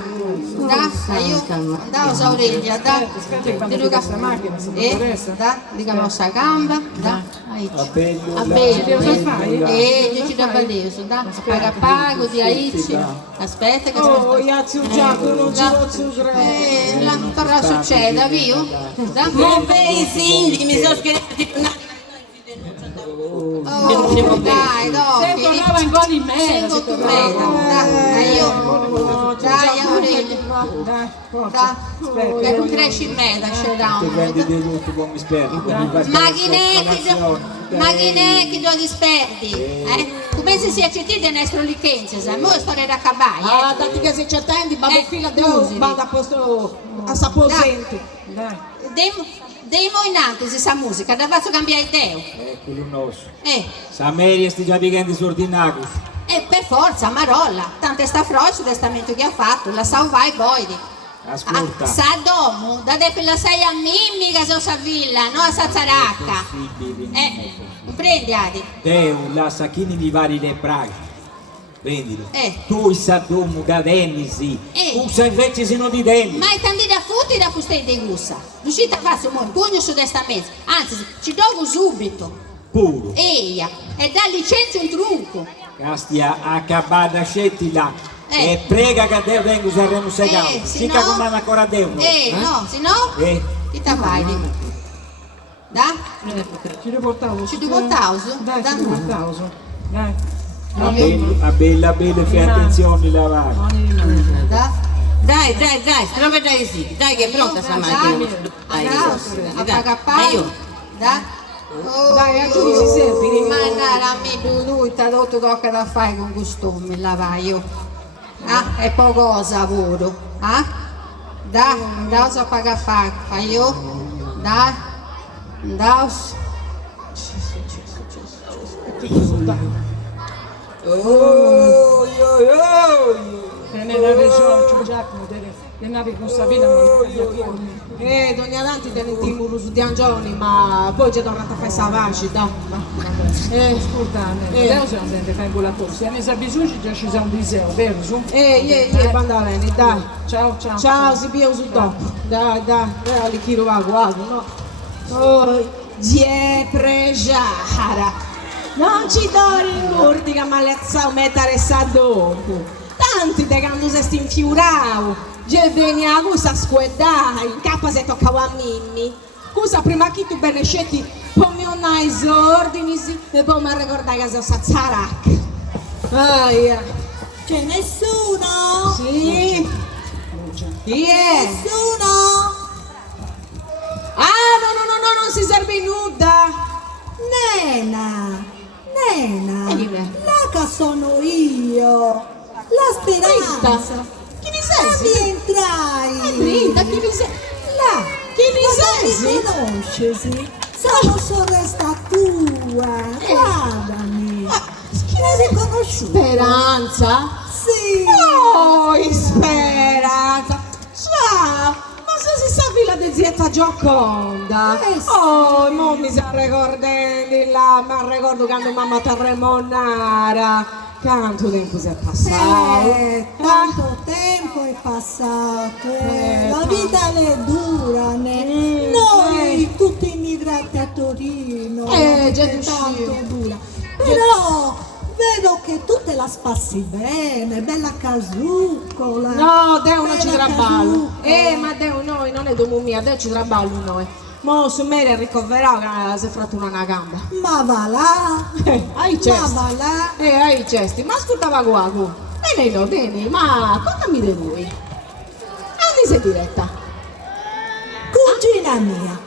Aurelia, da. Di Luca. Da, di Cavossa gamba, da. A bello. Io ci do valioso, da. Pago di Aici. Aspetta che non torna succeda, vio? Non pensi, mi sono scherzati. Dai, Sempre andava in gol in mezzo. Dai, Aurelia. Che non cresci in me, c'è da Ti prendi di tutto come esperto. Machinè che do disperdi. Come se si accettite il nostro licenza, sai? Mo' storia da cabaia. Dati che si attendi, babbo fila Deus, vada a posto a saposenti. Dei moinanti questa musica, da faccio cambiare idea. Quello nostro. Sameria sti già picando sordinacus. Per forza, Marolla, tanto sta froce sul testamento che ha fatto, la salvai poi. Ascolta. Sa domo, da de la sei a Mimmi che sono a villa, no a Sazzaracca. Prendi Adi. Deu, la sacchini mi vari le braccia. Prendilo. Tu sa domo cadennisi. Usa invece se non di denni. Ma i tanti da futti da fustei di gussa. Riuscite a farsi un pugno su testamento. Anzi, ci do subito. Puro. Eia, e da licenzia un trunco. Castia accabata scetti là. E prega che Dio venga usaremo segato. Sica come ancora Dio. No, se no? Ti vai. Da? Ci devo portare. Ci devo portare? Dai, ci devo portare. Dai. A bella, fai attenzione lavare. Dai, trova dai sì, dai che è pronta sta macchina. Dai, Dai, aggiungi si serve. ma a me lui ti ha dato tocca da fare con costume, lavaio. È poco cosa lavoro. Da so paga fare, fai io. Da. Nella regione Giacomo deve andare con Sabina Dogna Danti te ne timuro su di Angioni, ma poi c'è tornata a fare savaci, da. Ascolta, adesso siamo andati a fare quella cosa. Ne sa bisogno già ci siamo di sé, vero? Su? Banda bene, dai. Ciao. Ciao, si più su dopo. Dai, li chiro va guardo, no? Oh, gie pregiara. Non ci dori in curti che malezza o mettere sa dopo. Tanti te quando sei stinfiurao. Gie veni a gusa squedai, in cappa se toccava a Mimmi. Scusa, prima che tu bene scetti, poi mi onai ordini e poi mi ricordai che sono sazzarac. C'è nessuno? Sì. Chi è? Nessuno? Ah, no, non si serve nuda. Nena, Dime. là che sono io, la Speranza. Chi mi sei? Mi entrai. Brinda, chi mi sei? Là. Chi mi sei? Mi conosci? Sono sorella tua, guardami. Chi l'hai riconosciuta? Speranza? Sì. Oh, Speranza. Ciao. Ma se si sa fila di zietta Gioconda. Sì. Oh, mo mi sa ricordando là, ma ricordo quando mamma Terremonara. Tanto tempo si è passato. Tanto tempo è passato. La vita è dura. Noi tutti immigrati a Torino. già è tanto dura. Però vedo che tu te la spassi bene, bella casuccola. No, Deo non ci bella traballo. casuccola. Ma Deo noi non è domo mia, Deo ci traballo noi. Mo su me è ricoverato che si è frattura una gamba. Ma va là. Hai Ma gesti. va là. Hai gesti. Ma ascoltava guago. Bene, ma cosa mi di lui? Dove sei diretta? Cugina mia.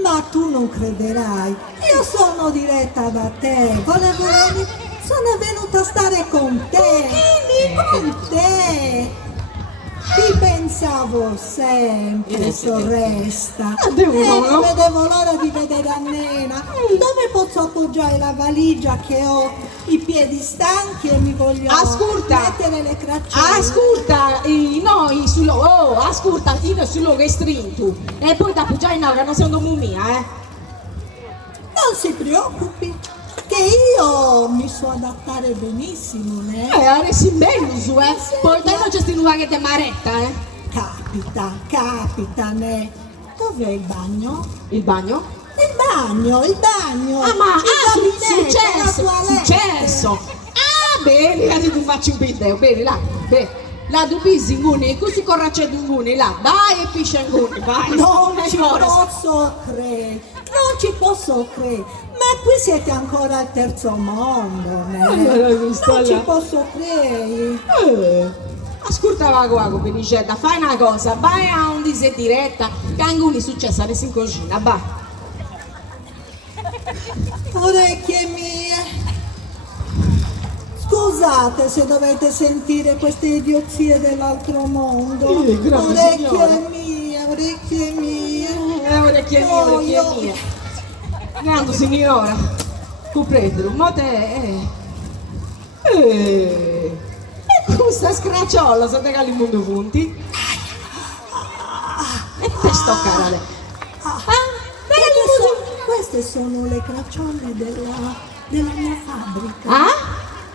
Ma Ma tu non crederai, io sono diretta da te, sono venuta a stare con te, con te. Ti pensavo sempre, sorresta, e non vedevo l'ora di vedere a Nena. Dove posso appoggiare la valigia che ho i piedi stanchi e mi voglio mettere le craccelle? Ascolta, noi ascolta, io sul luogo è strinto. E poi da appoggiare in aula non sono mia, Non si preoccupi, che io mi so adattare benissimo, né? Adesso in bello su, Poi te non c'è sti nuova che te maretta, Capita, né? Dov'è il bagno? Il bagno? Il bagno! Successo! Bene, ti faccio un video, bene, là, la dubisi nguni, così corracce nguni, là, vai e piscia nguni, vai! Non ci posso credere, ma qui siete ancora al terzo mondo, non ci posso credere. Ascolta vago, Benicetta, fai una cosa, vai a un di diretta, che anguni successo adesso in cucina, vai! Orecchie mie, scusate se dovete sentire queste idiozie dell'altro mondo. Orecchie mie. Orecchie mie. Grande signora, tu prendilo, ma te... questa scracciola, sa te che il mondo punti? E te sto carale. Queste sono le cracciole della mia fabbrica.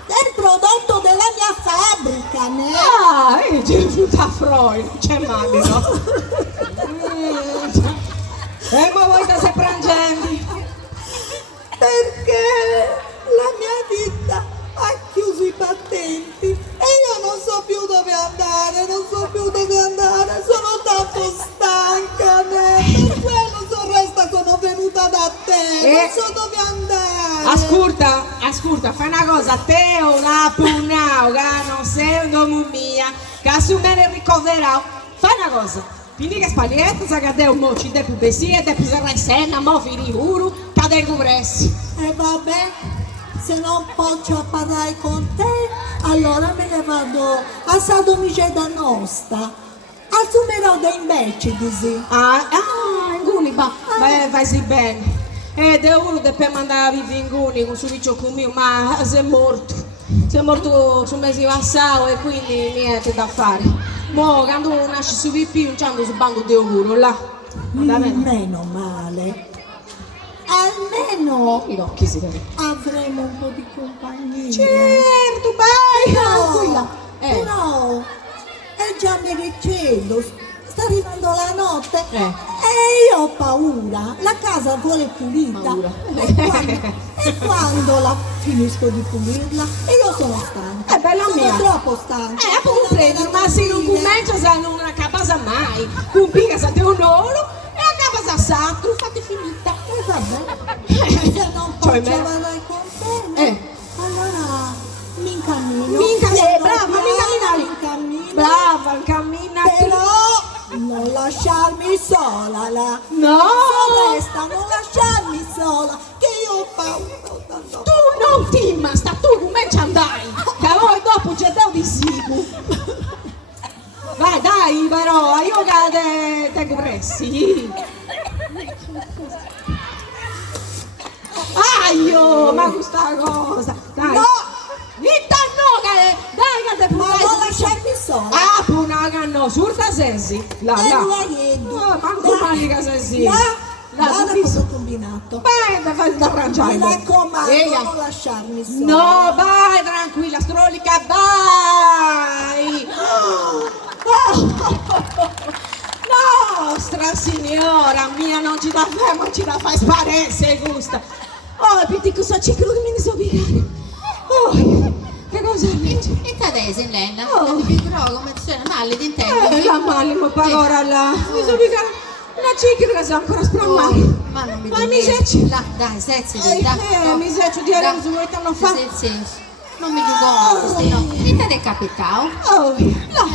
Del prodotto della mia fabbrica, né? C'è tutta Freud, c'è immagino. Ma voi che sei frangenti? Perché la mia ditta ha chiuso i battenti e io non so più dove andare, sono tanto stanca, né? Per quello sorresta sono venuta da te, non so dove andare. Ascolta, fai una cosa, te o una punao, che non sei un domo mia, che su me ne ricoverato, fai una cosa, quindi che spaglietto, sa che te un mo ci depu besia, depu serra senna, mo firi uru, che te cubressi. E vabbè, se non posso parlare con te, allora me ne vado a Sadomigeda Nostra. Assumerò dei imbecidi. Inguni, vai sì bene. Ed è uno che per mandare a vivere Inguni con suo vicino con mio, ma si è morto su mesi passato e quindi niente da fare. Mo quando nasce su VP non c'hanno su bando di auguro là. Meno male. Almeno I occhi si vede. avremo un po' di compagnia. Certo, vai, tranquilla. Però è già mericendo, sta arrivando la notte e io ho paura. La casa vuole pulita. E quando la finisco di pulirla e io sono stanca. Bella sono mia. troppo stanca. Appunto, ma se non comincia a non casa mai. Con pica sa te un oro e a casa sa, tu fate finita. Vabbè. Se non posso Cioè, andare con te, allora mi incammino. Brava, mi incammino. Brava, cammina. Però non lasciarmi sola là. No! Resta, non lasciarmi sola, che io ho paura. Tu non ti sta, tu comincia a andare. Che poi dopo c'è da di sicuro. Vai, dai, però, io che tengo pressi. Aio, ma questa cosa. Dai. No! Dai, che te Ma non lasciarmi sola. Ah, punaga no, surta sensi. Là. Manco manica sensi. Guarda cosa ho combinato. Vai, fai da arrangiare. Mi raccomando, non lasciarmi sola. No, vai, tranquilla, strolica, vai. Nostra signora mia, non ci da ferma, ci da fai sparare se gusta. Oh, pitti cosa ci credo che mi ne so piegare. Oh, che cosa dici? E adesso in lei, non mi droga, come ti suona male di intendo? La male, ma pagora là. Mi so piegare una cicca che si ancora sprammare. Ma non mi mi secci. Dai, sezzati, dai. Mi seccio di arrivare su questa non fa. Non mi dico, no. E te è capitato? Oh, no.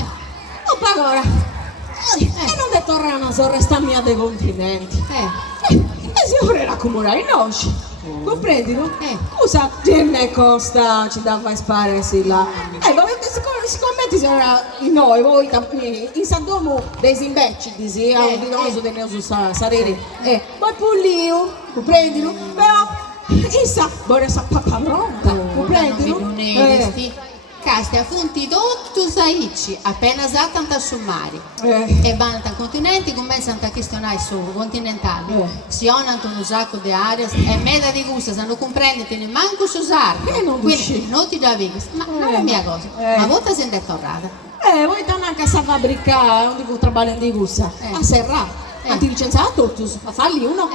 Oh, pagora. E non è tornare una sorresta mia dei continenti. E si vorrà comunare i nostri. Comprendilo? Cosa gente costa ci dà fai spare sì là. Siccome sarà noi, voi in San Domo dei imbecidi, sì, a un dinoso dei neosu sarere. Poi pulio, comprendilo? Però, issa, vorrei sapere pronta, comprendilo? Non mi Casti a funti tutto saici, appena tanta summari. E vanno al continente, cominciano a questionare su continentali. Si hanno un sacco di aree e meda di gusto, se non comprendete neanche su usare. Quindi non ti da vita, ma non è mia cosa. Ma volta se ne è tornata. Voi danno anche a fabbricare, non dico trabalho di gusto, a serra. Ti licenziato tutti, a farli uno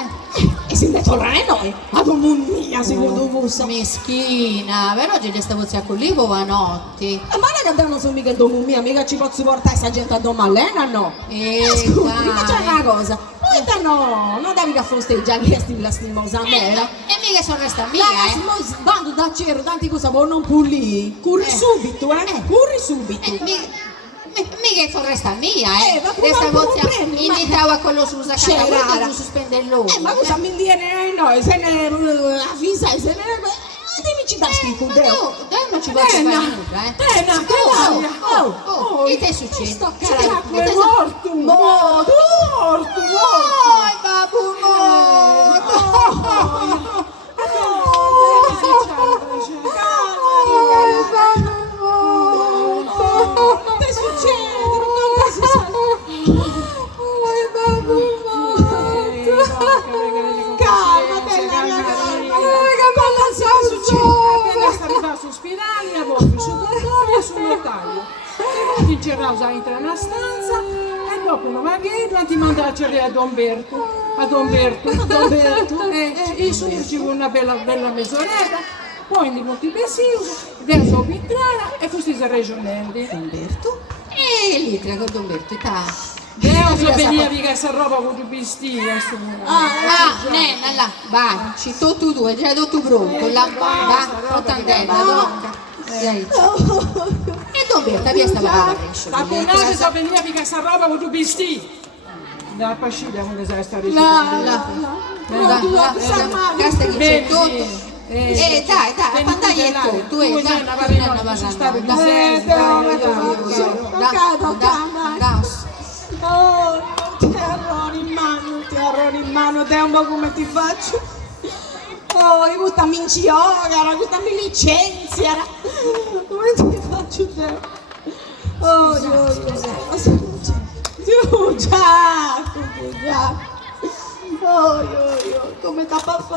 e si ne tornare noi. A domunia, secondo bussa. Mischina, però oggi gli stavo a collivo a notti. Ma non è che non sono mica domunia, mica ci posso portare questa gente a domalena, no? Scusi, facciamo una cosa. Poi non devi che festeggiare questi la stimosa mera. E mica sono resta mia, Quando da c'ero tanti cose, ma non pulì. Curri subito, curri subito. Mica sono resta mia, questa volta imitava quello su usa catapulta non sospende l'uomo. Ma cosa mi viene noi, se ne avvisa, se ne devi ci dare schifo, Deo. Deo non ci vuole fare nulla, che ti succede? È morto! Babbo morto! Che succede? Non si sa. Calma, bella mia, Appena sta arrivando sull'ospedale, a volte su dottore e sul notaio. E poi ci rausa entra nella stanza e dopo una vaghetta ti manda a cercare ad Umberto. E sorge una bella mezz'oretta. Poi di molti pensieri, adesso Pitrara e questi regionali. Umberto? E lì, tra con Umberto, Deo so veniva mica questa roba con i vestiti. Nena, là, vai, ci tu due, già tu pronto, là, va, rottandella, e Umberto, via stava a Brescia. La buonata so veniva mica questa roba con i vestiti. Da pascida come sai stare Casta che c'è tutto. Dai, pandai è tutto, Oh, ti arroni in mano, te un po' come ti faccio? Oh, io questa mi incioga, questa mi licenzia, come ti faccio te? Oh, Giacomo, oh, come t'ha fatto?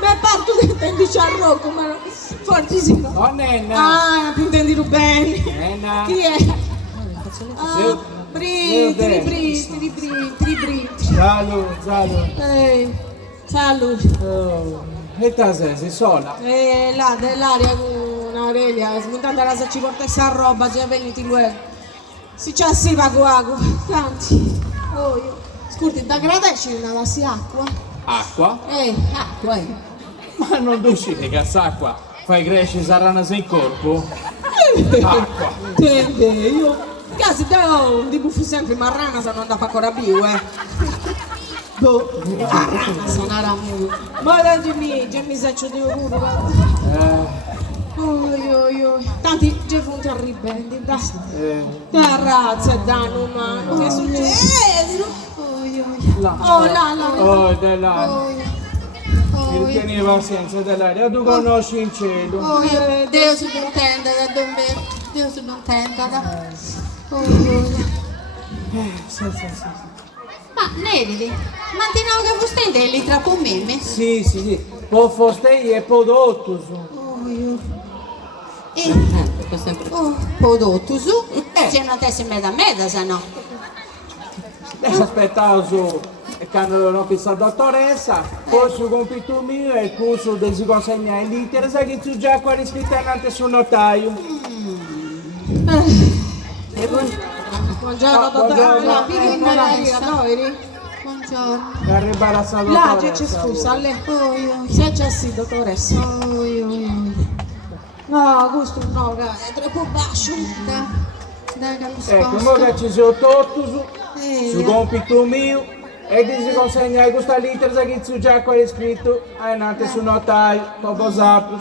Ma parto che tendi a come fortissimo. Oh, Nenna. Ah, più intendi bene. Nenna. Chi è? Bri. Salud. Oh, e te sei sola? Là, dell'aria con Aurelia, smontando la ci porta sta roba, già venuti luego. Si c'è si va guago, tanti. Oh, io. Scusi, da gradesci una lassi acqua? Acqua? Acqua, Ma non uscite che s'acqua fai crescere sarana in corpo? Acqua. Tende, io. Casi te di buffi sempre marrana se non andava ancora più, Boh, sarà molto. Ma da già mi saccio di uno. Tanti già funti a ribendi, dai. Da razza, da umano. Che succede? Là. Oh, dell'aria. Il teneva senza dell'aria, tu conosci in cielo. Dio si contenta da dove? Dio si contenta da. Sì. Ma Neridi, mantinavo che foste dei tra pomeme? Sì. Poi fostei e poi dotto su. Prodotto su? Se non te si meda, se no. Aspettavo su quando non pissa dottoressa, poi su compito mio e il curso del si consegna in littere, sai che tu già qua riscritta innanzi sul notaio. Buongiorno, dottoressa. Buongiorno. Arriva la sua Là, dottoressa. c'è scusa, lei. Se c'è sì, dottoressa. No, questo no, è troppo basso. Dai, Ecco, ora ci sono tutto su compito mio e ti si consegna questa lettera che tu già qua hai scritto innanzi sul notaio, poco sapo.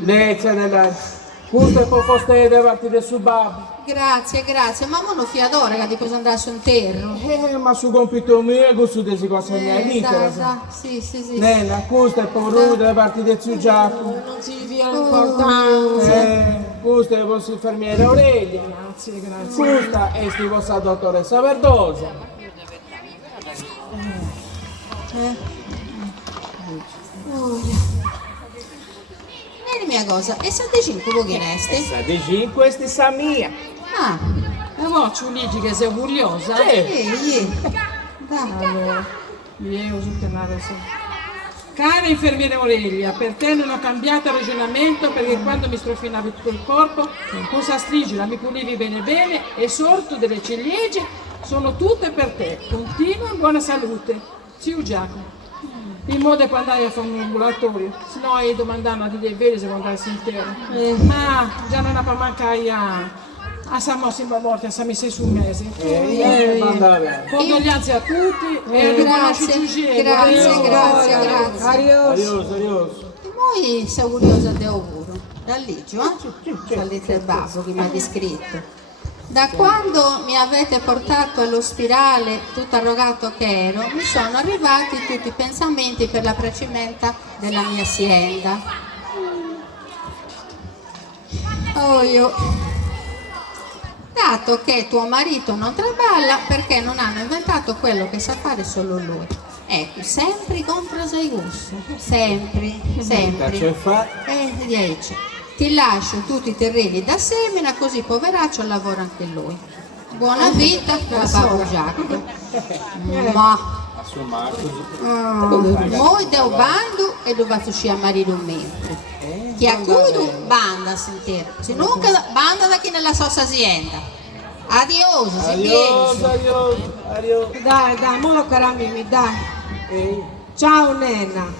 Lei c'è della. Questo è poi foste davanti del suo babbo. Grazie, ma uno fiadora che di cosa andrà su un terro. Ma su compito mio e questo ti si consegna lettera. Sì. Nella, questo è poi da parte del suo Giacomo. Non si via l'importanza. Questo è il vostro infermiere Aurelia. Grazie. Questa è la vostra dottoressa Verdosa. Vedi mia cosa, e 75 voi che neste? 75, questa è sa mia. E mo ci dici che sei curiosa? Io su chiamare Cara infermiere Aurelia, per te non ho cambiato ragionamento perché quando mi strofinavi tutto il corpo, cosa stringere, mi pulivi bene e sorto delle ciliegie sono tutte per te. Continua in buona salute. Zio Giacomo. In modo che andai a fare un ambulatorio, se no i domandano di veri se andassi intero. Ma già non ha per mancare a San siamo morti, a San Sei su un mese. Condoglianze a tutti e Grazie. Adios. E voi sei curiosa di auguro, da Ligio, dalle tre babbo che mi ha descritto. Da quando mi avete portato all'ospedale, tutto arrogato che ero, mi sono arrivati tutti i pensamenti per la precimenta della mia azienda. Dato che tuo marito non traballa perché non hanno inventato quello che sa fare solo lui. Ecco, sempre contro sei gusto, sempre. E 10. Ti lascio tutti i terreni da semina così poveraccio lavora anche lui. Buona vita da Babbo Giacomo. Ma moi deu bando e dovete uscire a marito mentre. Chi a cui banda sentire, se nunca banda da chi nella sua azienda. Adios, Dai, mo caramimi, dai. Ciao Nenna,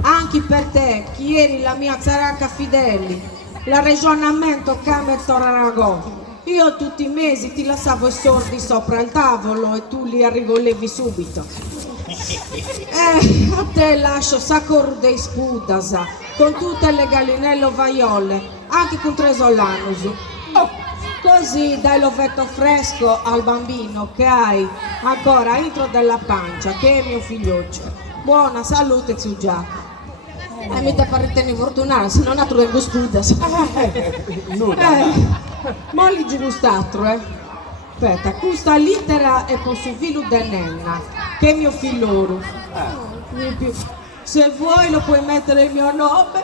anche per te, chi eri la mia zaracca Fideli, la ragionamento Camer Toraragon. Io tutti i mesi ti lasciavo i soldi sopra il tavolo e tu li arrigolevi subito. A te lascio sacor dei spudasa, con tutte le gallinelle ovaiole, anche con tresolanus. Così dai l'ovetto fresco al bambino che hai ancora entro della pancia, che è mio figlioccio. Buona salute, zio Giacomo. E mi te parete fortunare, se non altro vengo studas. Ma li gi gustatro, Aspetta, questa lettera è per suo figlio de Nenna, che è mio figliolo. Se vuoi lo puoi mettere il mio nome,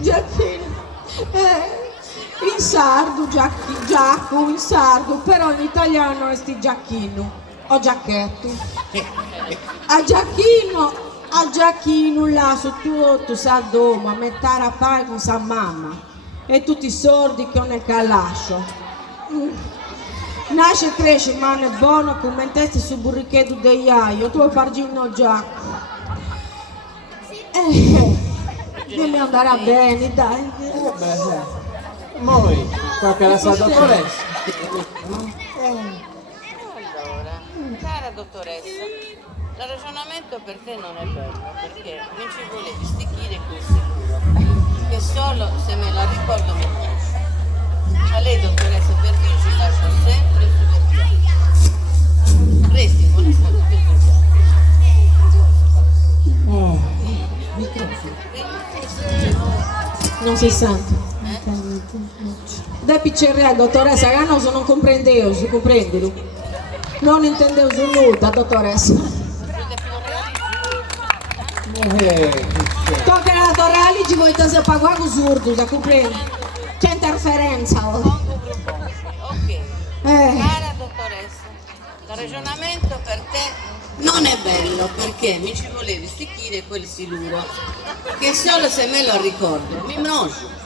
Giacchino. In sardo, Giacco, in sardo, però in italiano è sti Giacchino, o Giacchetto. A Giacchino là su tutto sa domo, a mettere a pari con sa mamma e tutti i sordi che ho nel calascio. Nasce e cresce, ma non è buono come in testa sul burrichetto degli aio, tu pargino Giacco. Deve andare bene, dai. Noi, tocca alla sua dottoressa. Allora, cara dottoressa, il ragionamento per te non è bello, perché non ci volevi sticchire quel sicuro, che solo se me la ricordo mi piace. A lei, dottoressa, per te ci lascio sempre su per resti con la salute Non si sente. Da pizzeria, dottoressa, Ganoso non comprendeo, si comprendilo. Non intendevo su nulla, dottoressa. Tocca la torre ci vuoi te pagare con surdo, da comprendi? C'è interferenza. Ok, cara dottoressa, il ragionamento per te non è bello, perché mi ci volevi sticchire quel siluro, che solo se me lo ricordo mi mnoscio.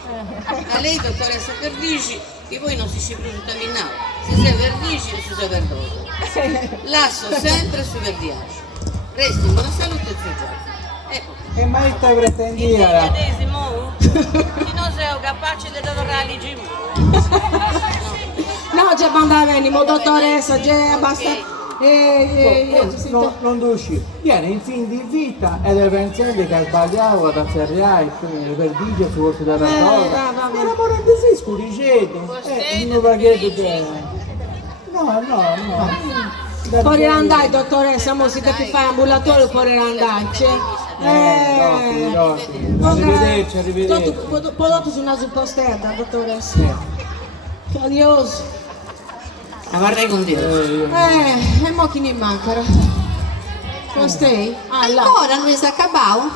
A lei, dottoressa Verdici, che voi non si ci presentaminate, se sei Verdici o se sei Verdoso. Lasso sempre su Verdiaci. Resti in buona salute e zio. Ecco. E mai te pretendia? Che non sei capace di lavorare lì giù. No, c'è banda venimo, dottoressa, c'è abbastanza. Non devo uscire. Viene in fin di vita ed è pensando che sbagliavo ad afferrare il verdigio su corso della cosa. Ma morendo si scuriceto. Non va che No. Puoi andare, dottoressa, mo si deve fare ambulatorio, puoi andare. Arrivederci. Prodotto su una suppostetta, dottoressa. Adios. La vorrei con Dio. E mo chi ne manca? Non stai? Ancora non si acabava?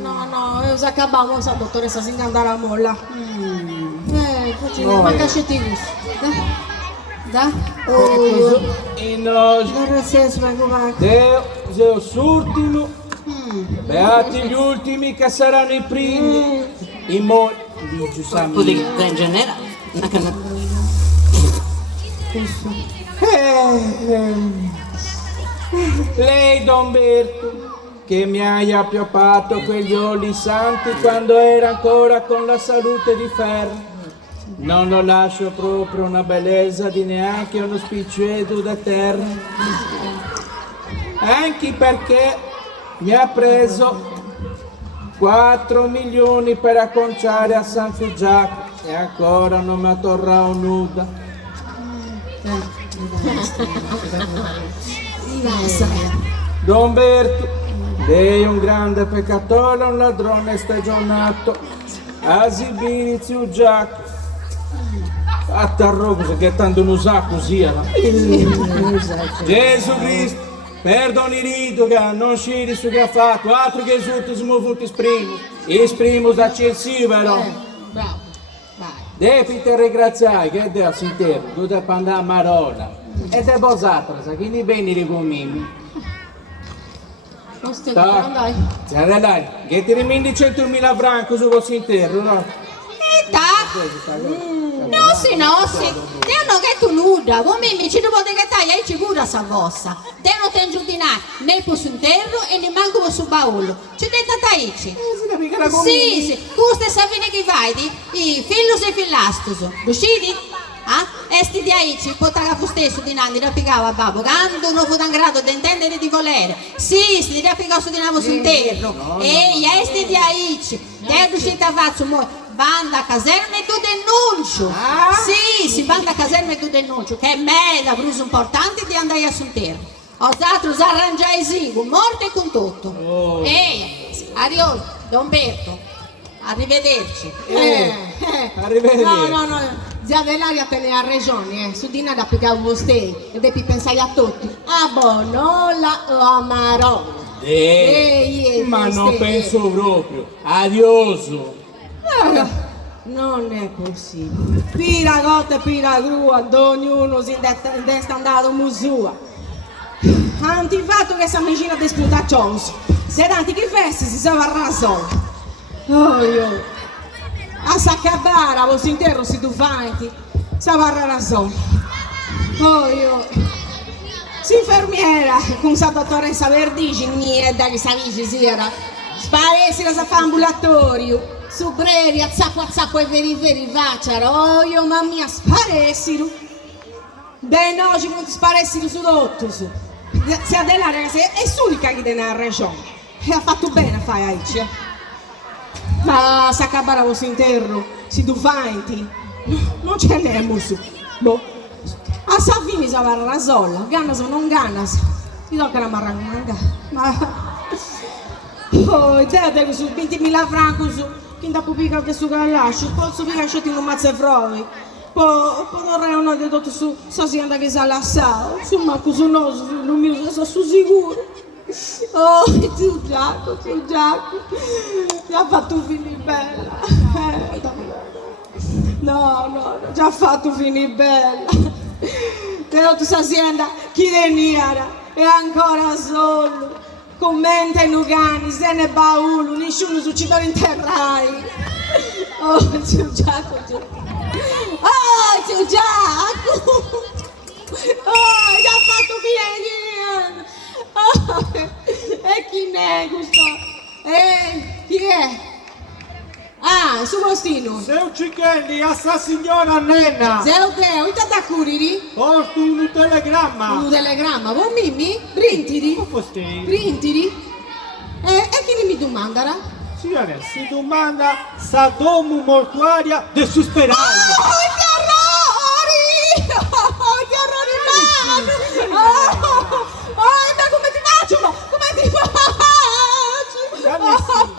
No, io si acabava, mo sa dottoressa si andare a molla. Così, manca scetti gusto. Da? E noi Deus ultimo, beati gli ultimi che saranno i primi. I mo di Giuseppe in generale. Lei, Don Berto, che mi hai appioppato quegli oli santi quando era ancora con la salute di ferro. Non lo lascio proprio una bellezza di neanche uno spiccietto da terra. Anche perché mi ha preso 4 milioni per acconciare a San Giacomo e ancora non mi ha tornato nuda. Don Berto, lei è un grande peccatore, un ladrone stagionato. Asibini zio Giacomo. Attarrogo che tanto non sa così. Gesù Cristo, perdoni rito che non sciri su che ha fatto, altro che tutto siamo venuti esprimo da censivero. Bravo, vai. Devi te ringraziare che devo sentire, tu devi andare a Marola. E te bosatra, sa che ne bene di conmimi. Non stai andai. Che ti rimindi 100.000 franchi su questo intero, no? No, sì, devono che tu nuda, come mi ci devo degatare, hai sicura sa vostra. Devono te giudicare né per su interno e ne manco su baullo. Ci dete taici. Sì, questo è sapere che vai, i fillos e fillastos. Riusciti? Ah? e sti diaici, potaga fu stesso di nanni, rapicava babbo, quando non fu in grado di intendere di volere, sì, si rapicò su di navo sul terno, e sti diaici, te uscite a faccio, banda a caserme tu denuncio, sì, si banda a caserme tu denuncio, che è mega, bruso importante di andare a sul terno, ho dato arrangiai sigo, morte e con tutto, adios, Don Berto, arrivederci. Arrivederci. No, zia Delaria te ne ha ragione, su di nada piccavo vostè, e devi pensare a tutti, a Bonola o a Marò. Ma non penso proprio, adioso. Non è possibile. Pira gotta e pira grua, ognuno si desta andato musua. Anti fatto che si avvicina a sputaccios. Se tanti che feste si sa varrà sola. Oh io. A saccabara, vos intero si tu fanti. Sa varrà sola. Oh io. Si infermiera con sa dottoressa Verdici, niente che sa vici si era. Sparesi la sa fa ambulatorio. Su brevi, a zappo e veri vacciaro, oh io mamma mia, sparessero. Beh no, ci vuole sparessero su tutto su. Se a della ragazza è l'unica che te ne ha ragione. E ha fatto bene a fare aici. Ma sa acabare questo interro, si tu fanti. Non ce n'è musu. Boh. A sa fine si va la sola, ganas o non ganas. Io tocca la marranga. Ma oh, te su 20.000 franchi su. Chi da pubblica che su gallascio, posso pigliare in un mazzo e provi. Poi vorrei una di tutto su, so si andava che sa l'assao, insomma, così non mi usa su sicuro. Oh, tu Giacomo, mi ha fatto finire bella. No, già ha fatto finire bella. Però tu sa azienda, chi veniva, è ancora solo. Commenta i nugani, se ne baulu, nessuno succede in terrai. Oh, zio Giacomo. Oh, zio Giacomo. Oh, già fatto finire. Oh, e chi è questo? Chi è? Ah, su postino. Seu Cicchendi, a sa signora Nenna. Seu Deo, e da curiri? Porto un telegramma. Un telegramma, vuoi Mimmi? Printiri? Come postei? Printiri? E chi mi domandara? Signore, si domanda sa domu mortuaria de susperare. Oh, che orrori! Oh, che orrori, man! Oh, ma come ti faccio? Come ti faccio?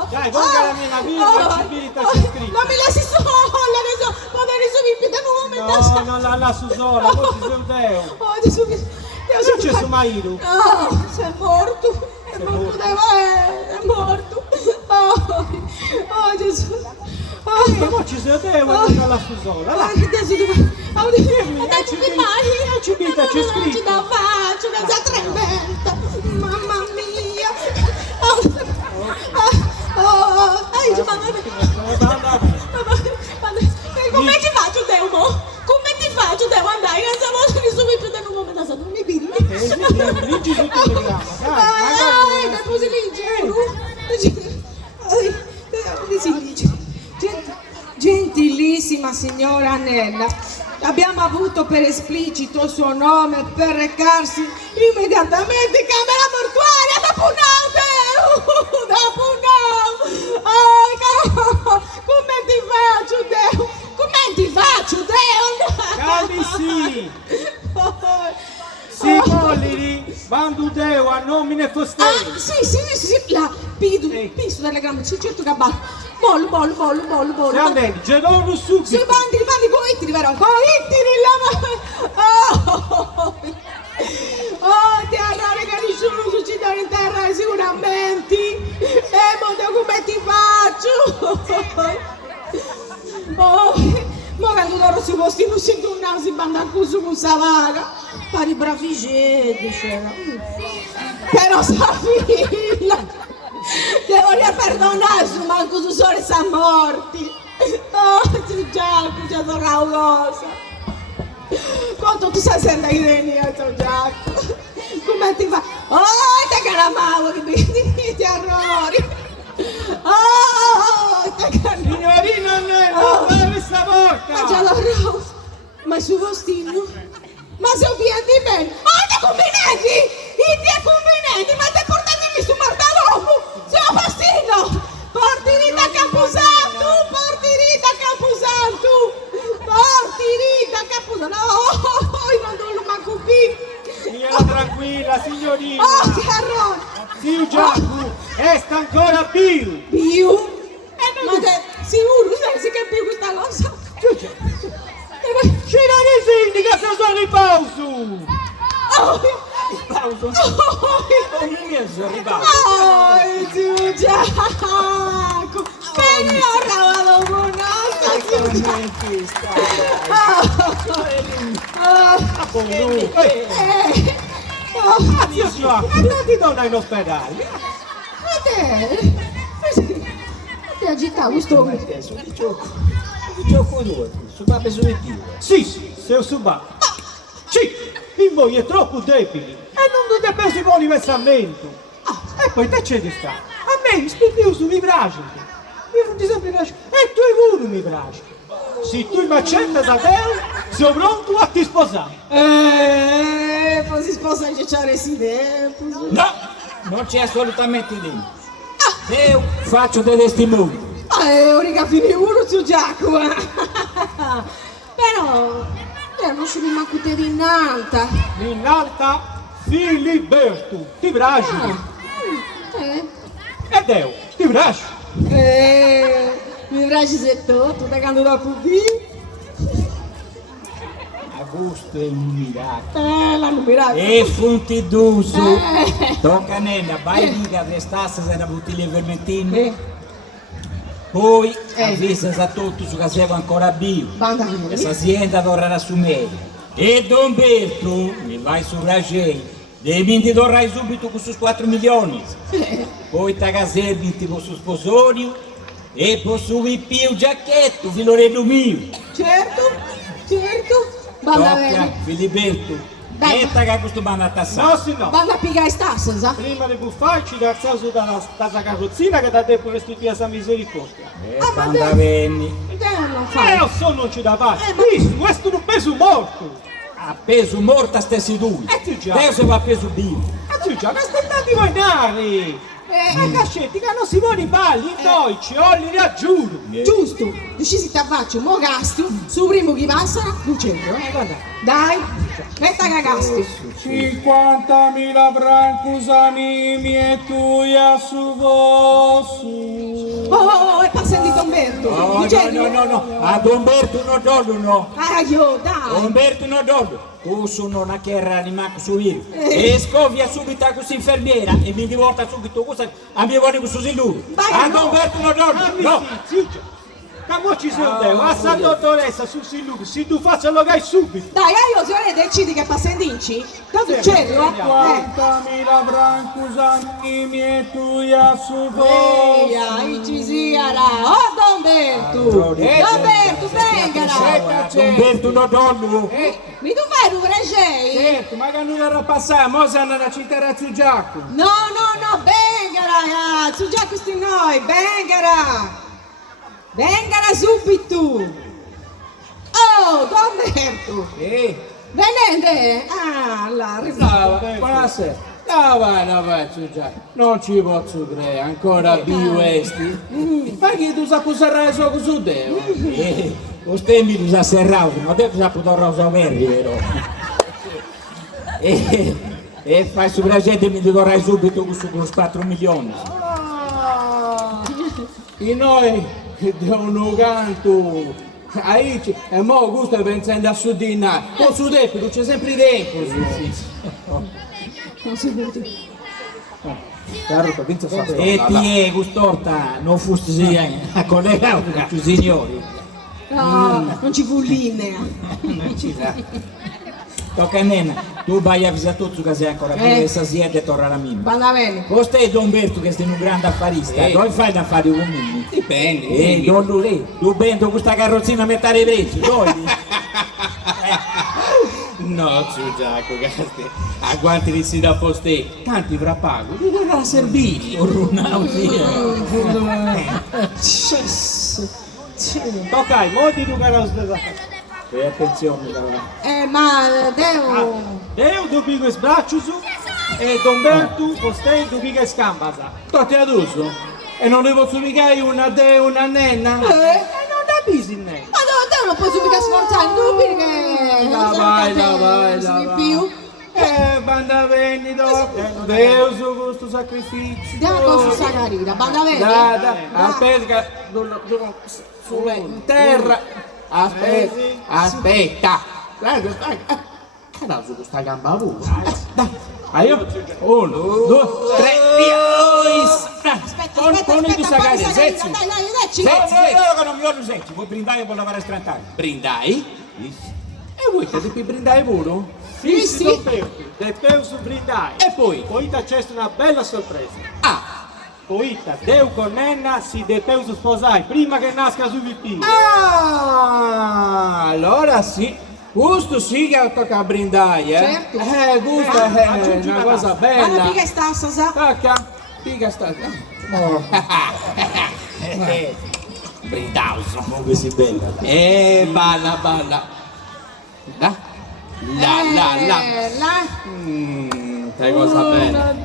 Dai, volga la mia navina, ci merita c'è scritto. Non mi lasci sola, che so, magari sono in piedi nuovo. No, non la lascio sola, poi ci sei Deo. Oh, Gesù, Che c'è su Mairu? no, sei morto. È morto. Oh, Gesù. Ma poi ci sei Deo e non la lascio sola. Dai. Adesso Ci merita c'è non ci scritto. da faccio, che già tremenda. Mamma mia. Come ti faccio, Deo? Come ti faccio, Deo? Andai, non siamo nessuno più da un momento, non mi pigli. Leggi sul telegramma, dai. Dopo si legge. Gentilissima signora Annella, abbiamo avuto per esplicito il suo nome per recarsi immediatamente in camera mortuaria da Punau, dopo un oh, come ti faccio, Deo? Come ti faccio, Deo? Calmi si colliri, vandu Deo a nomine fostei. Ah, sì, la piso delle gambe, c'è certo caballo. Bollo. Se andetti, geloro subito. Sì, mandi, coittiri, vero? Coittiri la Oh, ti arrare che nessuno succede in terra, sicuramente. Come ti faccio? Oh, ma quando loro si posti non si tornano, si banda su con Savaga. Pari bravigetti, c'era. Però sta fila. Devo perdonare su manco su sole sa morti. Oh, Giacomo, c'è tornato cosa. Quanto tu sai sempre che vieni, Giacomo? Come ti fa? Oh, te calamavo che ti arrori. Oh, te calamavo. Signorina Annella, dove sta morta? Ma già l'ho Ma il suo postino? Ma sono piatti bene! Ma te combinati! I te combinati! Ma te portatemi su Martalopo! Sono postino! Portirita a Camposanto! Portirita a Camposanto! Portirita a Camposanto! No! Io non lo manco qui! Stia tranquilla, signorina. Oh, che arrono! Zio Giacomo, resta ancora più. Più? Ma te, sicuro, sai si capisce questa cosa? Ci non indica se sono in pausa. Oh, Pauso? Non mi è arrivato. oh, zio Giacomo! Che ne ho cavato con nostra, zio Zio Giacomo, non ti donna in ospedale. Ma te agitavo questo Adesso di gioco due, su papà su di Dio. Sì, sei subato. Sì, in voi è troppo debili e non dite preso buoni versamento. E poi te c'è di sta. A me spintiuso mi piace. Io non ti sempre piace. E tu pure mi piace. Se tu mi accetti da te, sono pronto a ti sposare. poi si sposa in cecciare si deve. No, non c'è assolutamente niente. Io faccio dei testimoni. Ora fine uno zio Giacomo. Però non si mi manco te rinnalta. In alta, Filiberto, ti piace? E Deo, ti piace? Mi piace se tu da quando dopo vi. Augusto è un miracolo. L'hanno mirato. E funtiduso. Tocca nena, vai dica che stassi se ne bottiglia di vermentino. Poi avvisa a tutti su che siamo ancora vivi. Questa azienda tornerà su me. E Don Berto mi vai su Ragei. Devi ti tornare subito con questi 4 milioni. Poi ti caservi tipo su sposorio e poi su più giacchetto, filoretto mio. Certo. Banda Tocca, bene. Filiberto. Che che questo banda a tassare? No, sì, no. Banda a piegare stassa, sa? Prima di buffarci da alzato dalla carrozzina che da te per restituire a misericordia. Banda venni. Non fa. Io sono non ci da fare. Questo non peso morto. A peso morto a stessi due. tu già. Adesso va a peso vivo. Tu già, ma aspettati voi nari. Cascetti, che non si vuole i balli, noi ci olli raggiuro. Giusto, decisi ti faccio, mo gasto, su primo chi passa, Lucello, Dai, metta che gasti. 50.000 francos animi e tu ya su vossu. Oh, è passato di Don Berto. No. A Don Berto non do, no. Io, dai. Don Berto non do. Tu sono una chiara rimango su io. E scoppia subito a questa infermiera e mi divorta subito cosa a mio vuole questo siluro. A Don Berto non do. No. Ma ci sono te, ma sa dottoressa sul siluro, se tu faccia lo gai subito. Dai, io se decidi che passa in dinci, tanto c'è, 50.000 francos animi e tu ya su vossu. Ci siara. Oh, Don Berto. Don Berto, venga. Don Berto non do. Mi tu fai un regei? Certo, ma che non era passato, mo sanno la città a Giacomo. No, venga ragazzi, già questi noi, venga. Vengala subito! Oh, Don Berto! Venite! Buonasera! No, faccio già, non ci posso credere, ancora più questi. Ma che tu sai usare so così devo? Lo stemmi tu sa serrato, ma te sa poter rosa verdi, vero? E fai su la gente mi dovrai subito con 4 milioni. E noi devono canto aici e mo Augusto pensando a sudinare con su detto c'è sempre tempo e ti è Gustorta non fosse a collegato con i signori non ci fu linea non ci sa tocca a nena tu vai a avvisare tutto che sei ancora qui questa azienda e torna a mia va bene questo è Don Berto che sei un grande affarista dove fai da fare con me? Dipende Don Lulè tu vendo questa carrozzina a metà dei prezzi no zio Giacomo agguanti di si da poste tanti fra pago ti verrà serviti tocca ai modi tu che non stai E attenzione, là. Ma devo... Eu dubigo es braccius e Domberto postei dubiga es cambasa. Tutti ad uso. E non devo subicare una de una nenna? Non da business. Ma no, te non posso mica sforzare, tu perché... Vai. Più. Banda venito, Deus questo sacrificio. Andiamo con Sagarina, banda vedi? Aspetta, sulle in terra. Aspetta. Caraca, su questa gamba avuta. Dai, io. 1, 2, 3, via. Aspetta, Con il Sagarina, dai, Zetzi, che non mi voglio senti, vuoi brindare per lavare strantare? brindai? E voi che devi brindare pure? Sì. Devo brindare. E poi? Poi c'è una bella sorpresa. Poi Deu con Nenna si deve sposare prima che nasca su bambino. Allora sì. Questo sì che tocca brindare, Certo. Questo è una cosa bella. Guarda, pica sta, sa. Tocca, pica sta. Brindauso. Come si bella. Balla. La. Sai cosa bella.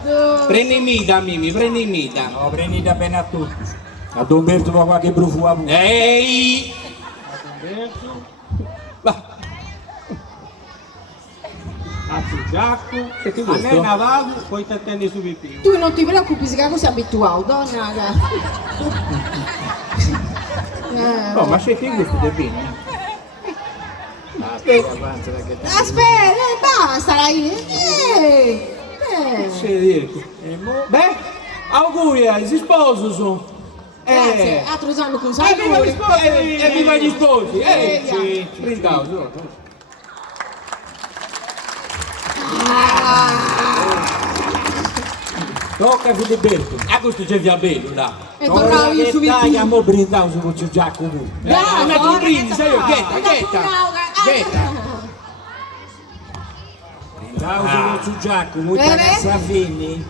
Prendi mita, Mimi, prendi mita. No, prendi da bene a tutti. A Don Berto va qualche brufo a voi. Ehi! Va. Anzi, Giacco, Che ti a gusto? Nenna vado, poi ti attendi su bambino. Tu non ti preoccupi, che sei abituato, donna. Oh, ma c'è il gusto del vino? Aspetta, basta, dai. Beh, auguri, si sposano. Grazie, altro usanno con sai. Viva gli sposi! Sì, brindauso. Tocca Filiberto. Questo c'è via bello, là. E tornavo io su Dai, Vittino. amo brindauso con il Giacomo. Ma tu brindi, sai io, ghetta. Brindauso con il Giacomo, Teresa Fini.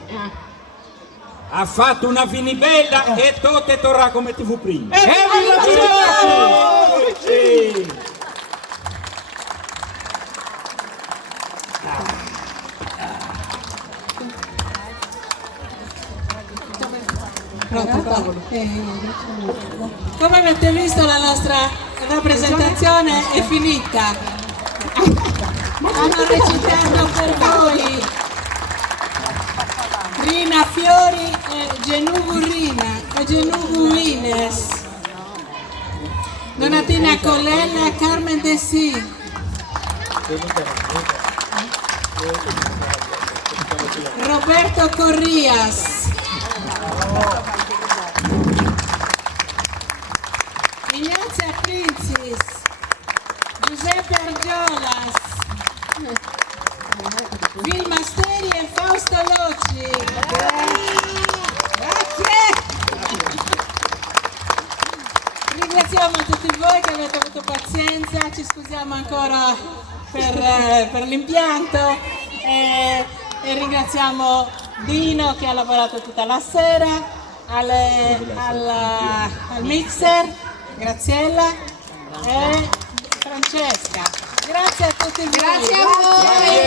Ha fatto una fini bella e tutte torrà come ti fu prima. Come avete visto, la nostra rappresentazione è finita. Hanno recitato per voi Rina Fiori e Genugu Rina e Genugu Wines, Donatina Collella e Carmen De Si. Roberto Corrias, Ignazia Princis, Giuseppe Argiolas, Vilma Steri e Fausto Loci. Grazie! Ringraziamo tutti voi che avete avuto pazienza, ci scusiamo ancora per l'impianto e ringraziamo Dino che ha lavorato tutta la sera, al mixer, Graziella e Francesca. Grazie a tutti voi. Grazie a voi.